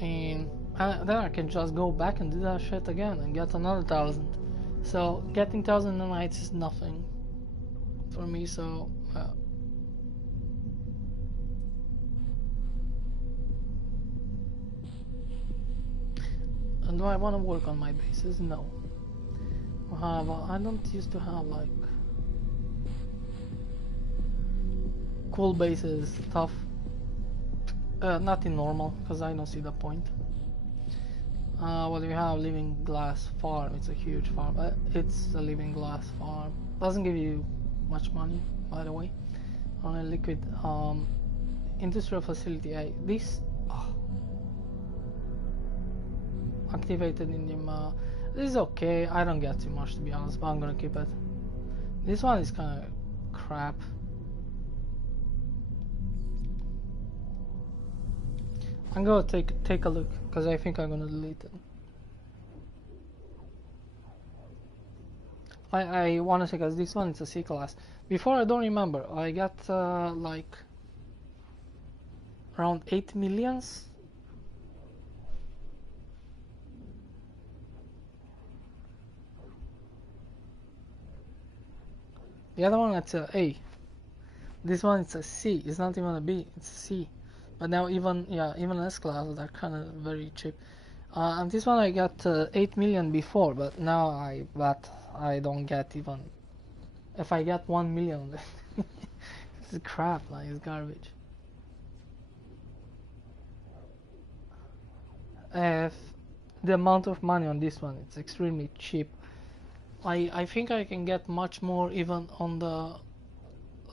And then I can just go back and do that shit again and get another 1,000. So getting 1,000 nanites is nothing for me, so and do I want to work on my bases? No. I don't used to have like cool bases stuff. Not in normal, because I don't see the point. What do we have? Living glass farm. It's a huge farm. It's a living glass farm. Doesn't give you much money, by the way. Only liquid. Industrial facility. This activated in the. This is okay. I don't get too much, to be honest, but I'm gonna keep it. This one is kind of crap. I'm gonna take a look because I think I'm gonna delete it. I want to say because this one is a C class. Before I don't remember. I got like around 8 millions. The other one it's a A. This one it's a C. It's not even a B. It's a C. But now even S class they're kind of very cheap. And this one I got 8 million before, but now I don't get even. If I get 1 million, it's crap. Like it's garbage. If the amount of money on this one, it's extremely cheap. I think I can get much more even on the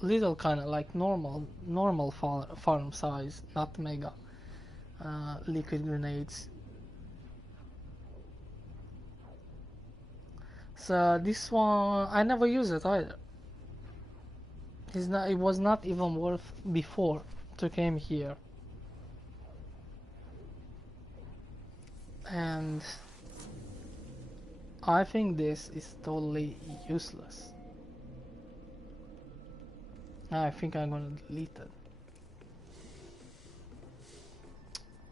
little kind of like normal farm size, not mega liquid grenades. So this one I never use it either. It was not even worth before to came here, and I think this is totally useless. I think I'm gonna delete it.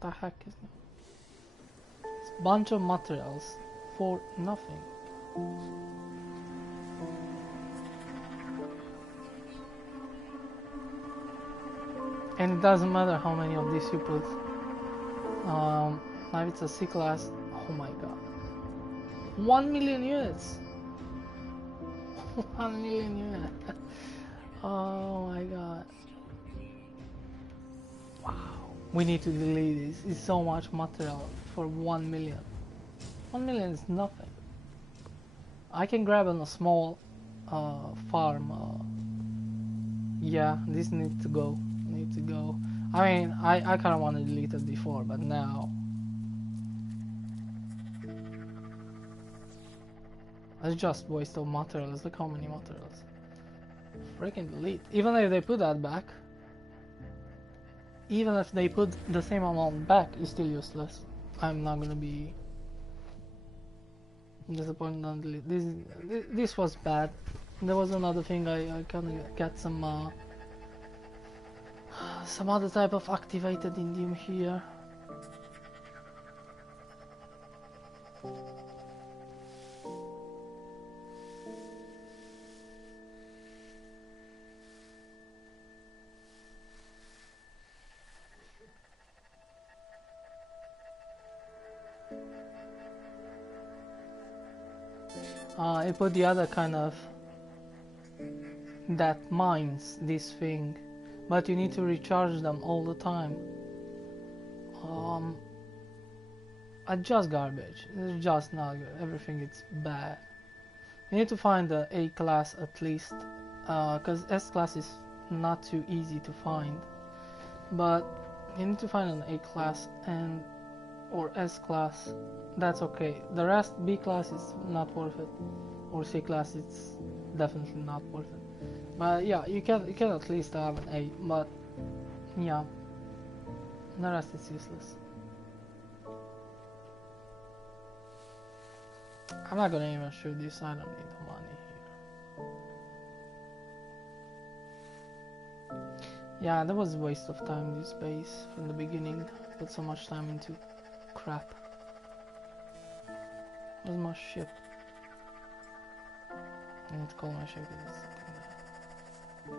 What the heck is that? It's a bunch of materials for nothing. And it doesn't matter how many of these you put. Now it's a C class. Oh my god. 1 million units. 1 million units. Oh my god. Wow. We need to delete this. It's so much material for 1 million. 1 million is nothing. I can grab on a small farm. Yeah, this needs to go. Need to go. I mean, I kind of want to delete it before, but now it's just waste of materials. Look how many materials. Freaking delete. Even if they put that back, even if they put the same amount back, it's still useless. I'm not gonna be disappointed on delete. This was bad. There was another thing I kind of got some other type of activated indium here. I put the other kind of that mines this thing, but you need to recharge them all the time. Just garbage. It's just not good. Everything is bad. You need to find the A class at least, because S class is not too easy to find. But you need to find an A class and or S class. That's okay. The rest, B class is not worth it, or C class it's definitely not worth it. But yeah, you can at least have an A. But yeah, the rest is useless. I'm not gonna even shoot this. I don't need the money here. Yeah, that was a waste of time. This base from the beginning. Put so much time into crap. Where's my ship? I need to call my ship. It's sitting there.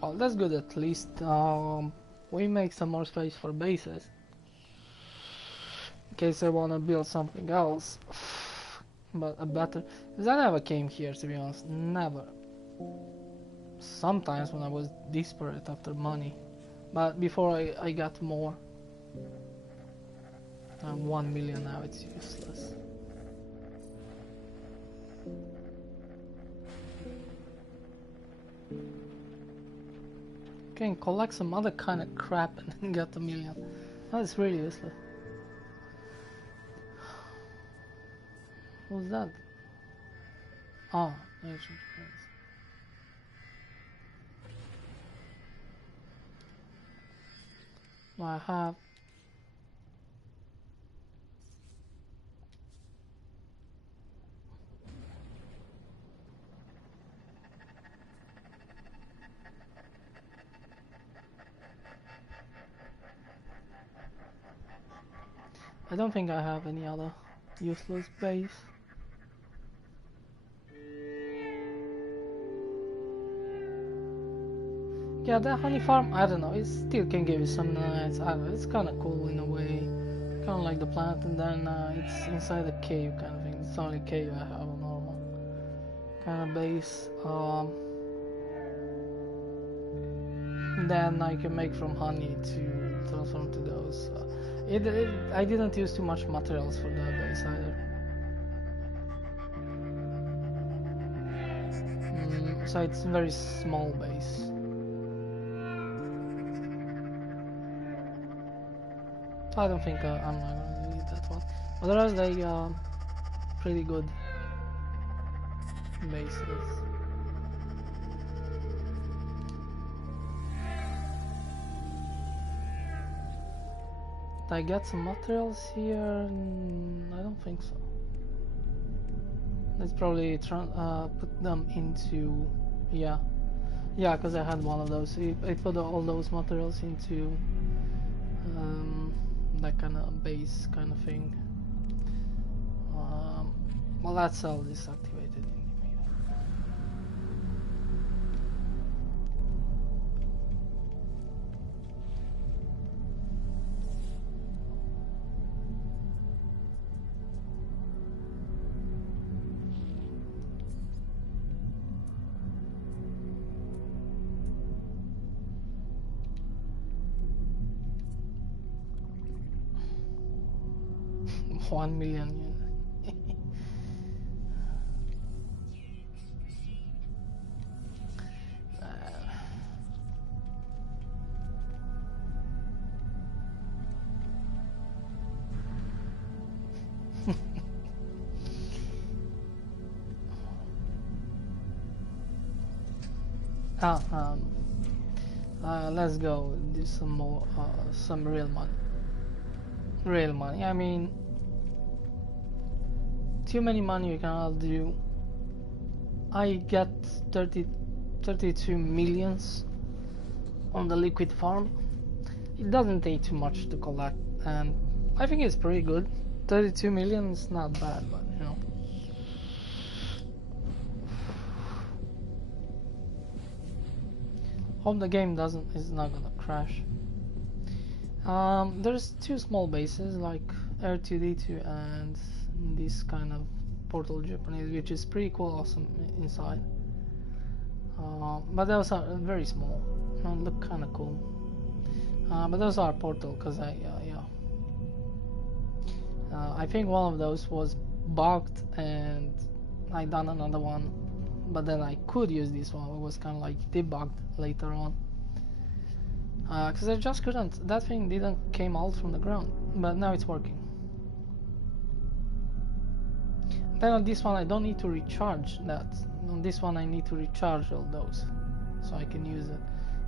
Well, that's good at least. We make some more space for bases. In case I wanna build something else. But a better. Because I never came here, to be honest. Never. Sometimes when I was desperate after money. But before I got more. I'm 1 million now, it's useless. Can collect some other kind of crap and then get a million. That's really useless. What's that? Oh, ancient friends. I have. I don't think I have any other useless base. Yeah, that honey farm, I don't know, it still can give you some nights. I don't know, it's kind of cool in a way. Kind of like the planet, and then it's inside a cave kind of thing. It's only cave I have a normal kind of base. Then I can make from honey to transform to those. I didn't use too much materials for that base either. So it's a very small base. So I don't think I'm not gonna delete that one. But the rest they pretty good bases. Did I get some materials here? I don't think so. Let's probably put them into, yeah, because I had one of those. I put all those materials into that kind of base kind of thing. Well, let's sell this activated indium. 1 million. Let's go do some more, some real money. Real money. I mean, too many money you cannot do. I get 32 millions on the liquid farm. It doesn't take too much to collect, and I think it's pretty good. 32 million is not bad, but you know. Hope the game is not gonna crash. There's two small bases like R2D2 and this kind of portal Japanese, which is pretty cool, awesome inside. But those are very small. Look kind of cool. But those are portal because I think one of those was bugged and I done another one, but then I could use this one. It was kind of like debugged later on because I just couldn't. That thing didn't came out from the ground, but now it's working. Then on this one I don't need to recharge that. On this one I need to recharge all those so I can use it.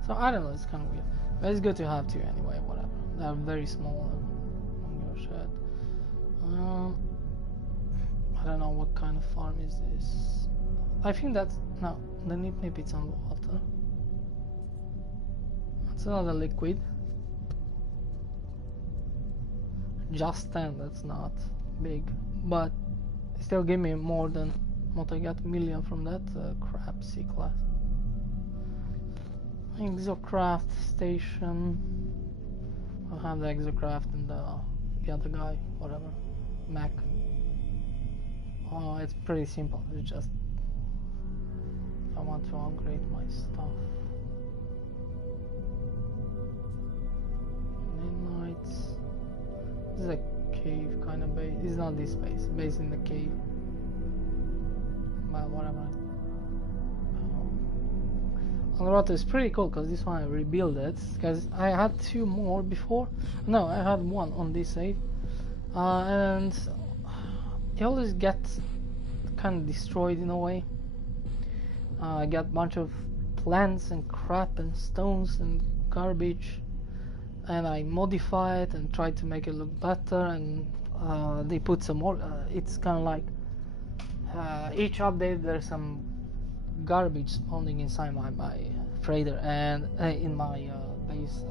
So I don't know, it's kind of weird, but it's good to have two anyway. Whatever, they're very small on your shed. I don't know what kind of farm is this. I think that's no, the nip it's on water. It's another liquid. Just 10, that's not big, but still give me more than what I got million from that crap C-class. Exocraft station. I'll have the Exocraft and the other guy, whatever, Mac. Oh, it's pretty simple. It's just I want to upgrade my stuff. Midnights. This is a cave kind of base. It's not this base. Base in the cave. But whatever. On the rotor is pretty cool because this one I rebuilt it. Because I had two more before. No, I had one on this side. And it always gets kind of destroyed in a way. I got a bunch of plants and crap and stones and garbage, and I modify it and try to make it look better, and they put some more. It's kind of like each update there's some garbage spawning inside my freighter and in my base.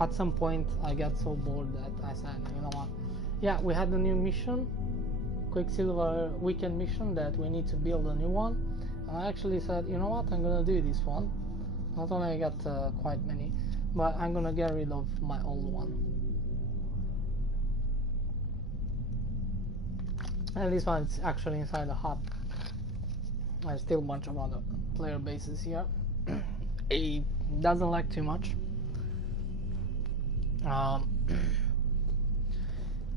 At some point I got so bored that I said, you know what, yeah, we had the new mission, Quicksilver weekend mission, that we need to build a new one. I actually said, you know what, I'm gonna do this one. Not only I got quite many, but I'm gonna get rid of my old one. And this one is actually inside the hut. There's still a bunch of other player bases here. It doesn't like too much.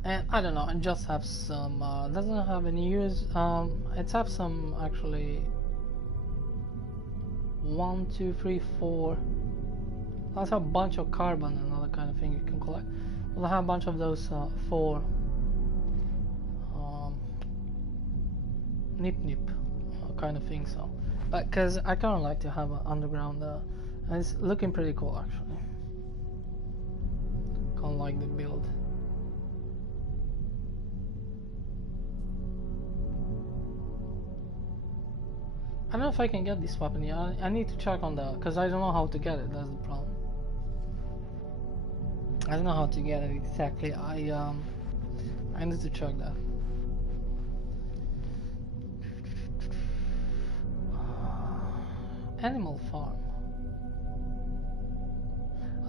And I don't know, it just have some, doesn't have any use. It's have some actually 1, 2, 3, 4. Also a bunch of carbon and other kind of thing you can collect. We'll have a bunch of those 4 nip kind of thing. So, but because I kind of like to have an underground, and it's looking pretty cool actually. Kind of like the build. I don't know if I can get this weapon yet. I need to check on the, because I don't know how to get it. That's the problem. I don't know how to get it exactly. I need to check that. Animal farm.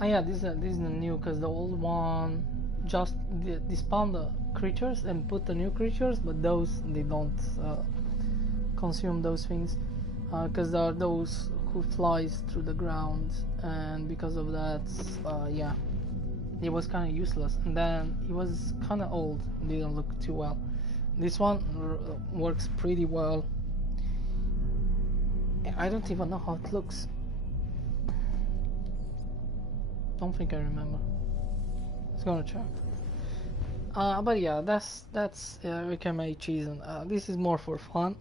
Oh yeah, this is the new, because the old one just they spawn the creatures and put the new creatures, but those they don't consume those things. Because there are those who flies through the ground, and because of that, yeah, It was kind of useless, and then it was kind of old, didn't look too well. This one works pretty well. I don't even know how it looks. Don't think I remember. It's gonna check. But yeah, that's we can make cheese, and this is more for fun.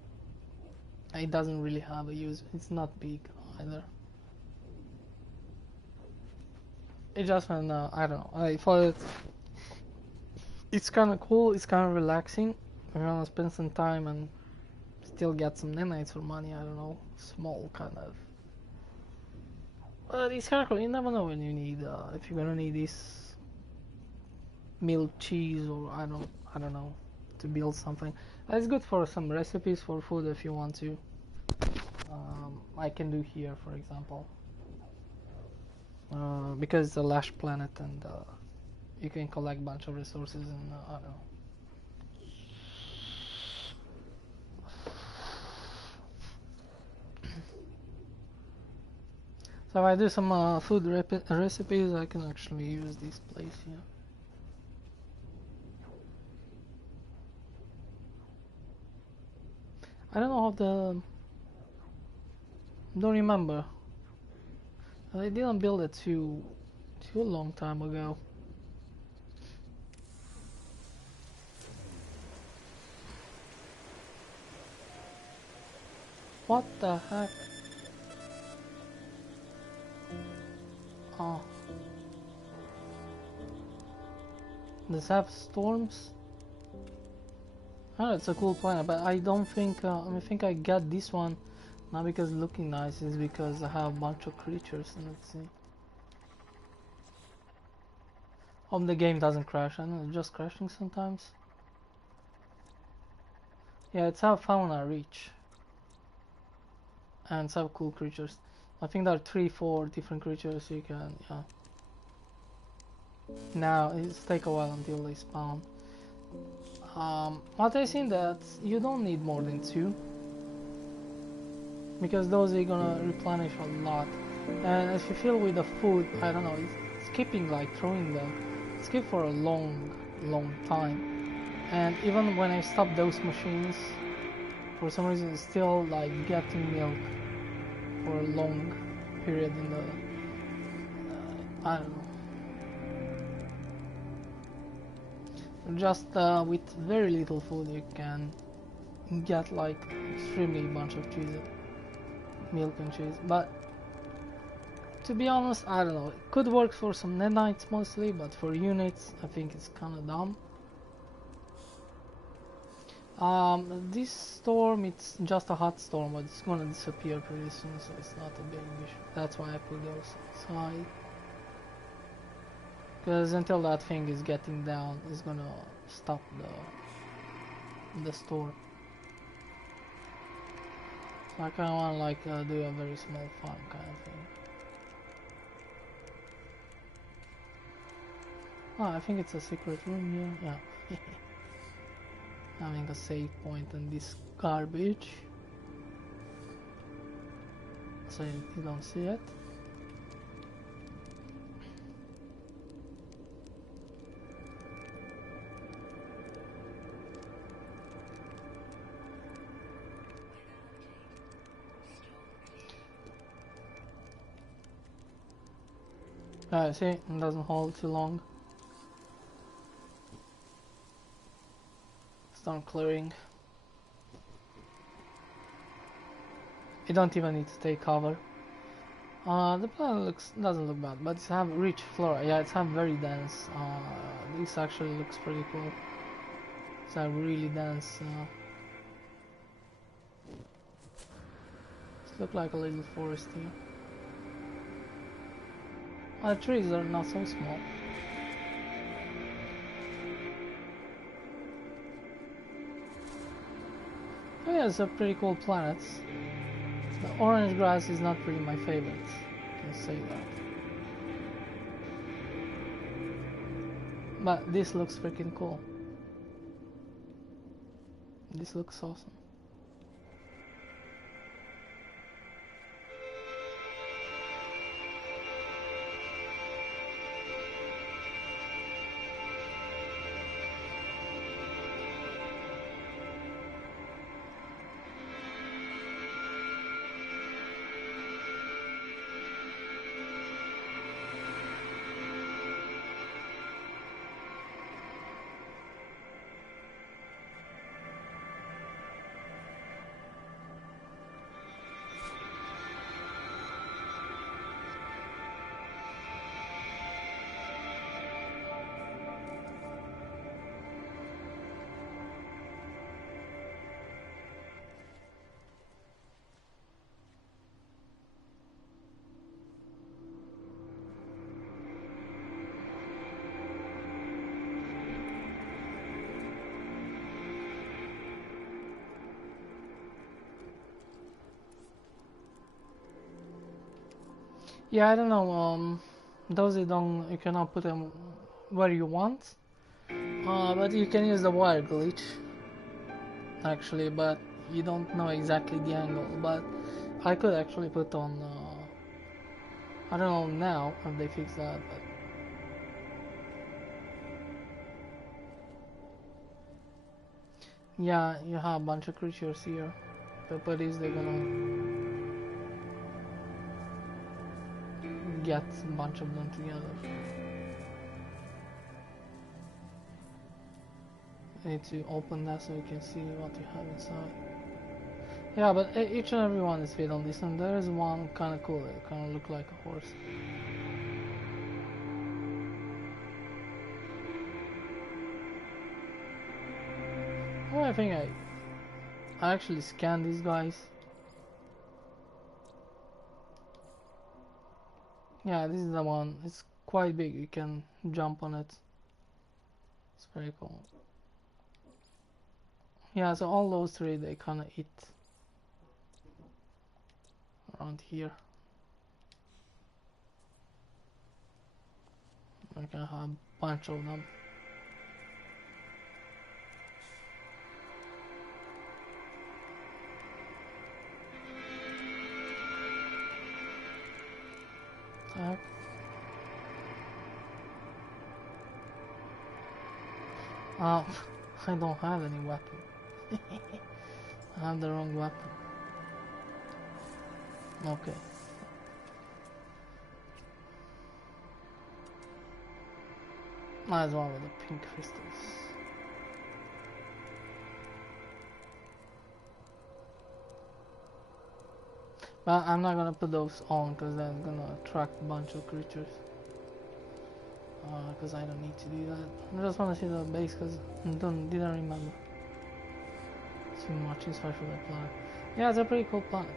It doesn't really have a use. It's not big either. It just when I don't know. I thought it's kind of cool. It's kind of relaxing. We're gonna spend some time and still get some nanites for money. I don't know, small kind of. But it's kind of cool. You never know when you need if you're gonna need this milk cheese or I don't know to build something. It's good for some recipes for food if you want to. I can do here, for example, because it's a lush planet and you can collect a bunch of resources and I don't know. So if I do some food recipes, I can actually use this place here. I don't know how the... don't remember. I didn't build it too long time ago. What the heck? Oh. Does it have storms? Oh, it's a cool planet, but I don't think I think I got this one not because looking nice, it's because I have a bunch of creatures. Let's see. Hope the game doesn't crash. I know it's just crashing sometimes. Yeah, it's have fauna rich. And it's have cool creatures. I think there are 3-4 different creatures you can, yeah. Now it's take a while until they spawn. What I think that you don't need more than 2. Because those are gonna replenish a lot. And if you fill with the food, I don't know, it's keeping like throwing the... it's keep for a long time. And even when I stop those machines, for some reason it's still like getting milk for a long period in the... I don't know. Just with very little food you can get like extremely bunch of cheese, milk and cheese. But to be honest, I don't know, it could work for some nanites mostly, but for units I think it's kinda dumb. This storm, it's just a hot storm, but it's gonna disappear pretty soon, so it's not a big issue. That's why I put those outside. Because until that thing is getting down, it's gonna stop the storm. So I kinda wanna like do a very small farm kind of thing. Oh, I think it's a secret room here. Yeah. Having a save point in this garbage. So you don't see it. See, it doesn't hold too long. It's done clearing. You don't even need to take cover. The planet doesn't look bad, but it's have rich flora. Yeah, it's have very dense. This actually looks pretty cool. It's a really dense. It looks like a little forest here. The trees are not so small. Oh yeah, it's a pretty cool planet. The orange grass is not really my favorite, I can say that. But this looks freaking cool. This looks awesome. Yeah, I don't know. Those you cannot put them where you want. But you can use the wire glitch actually, but you don't know exactly the angle. But I could actually put on. I don't know now if they fix that, but yeah, you have a bunch of creatures here. The police they're gonna get a bunch of them together. I need to open that so you can see what you have inside. Yeah, but each and every one is fit on this, and there is one kind of cool. It kind of look like a horse. Well, I think I actually scanned these guys. Yeah, this is the one. It's quite big. You can jump on it. It's very cool. Yeah, so all those three they kind of eat around here. I can have a bunch of them. Heck. I don't have any weapon. I have the wrong weapon. Okay. Might as well with the pink crystals. But I'm not gonna put those on because that's gonna attract a bunch of creatures. Because I don't need to do that. I just want to see the base because I didn't remember too much, especially the planet. Yeah, it's a pretty cool planet.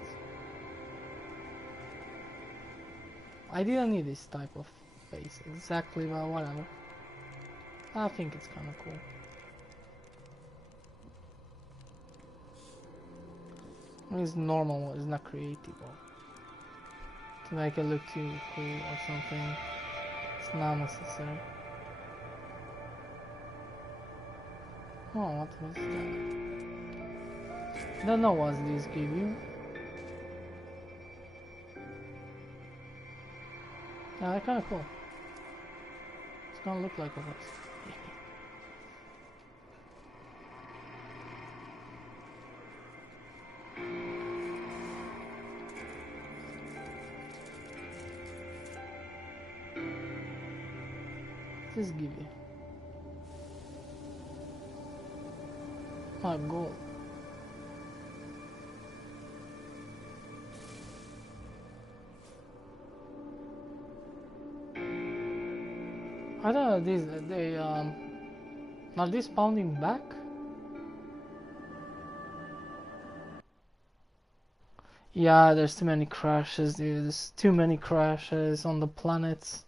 I didn't need this type of base exactly, but whatever. I think it's kind of cool. It's normal, it's not creative. To make it look too cool or something, it's not necessary. Oh, what was that? Don't know what these give you. Yeah, they're kind of cool. It's gonna look like a horse. This give you? Oh, gold. I don't know, they are they spawning back? Yeah, there's too many crashes, dude. There's too many crashes on the planets.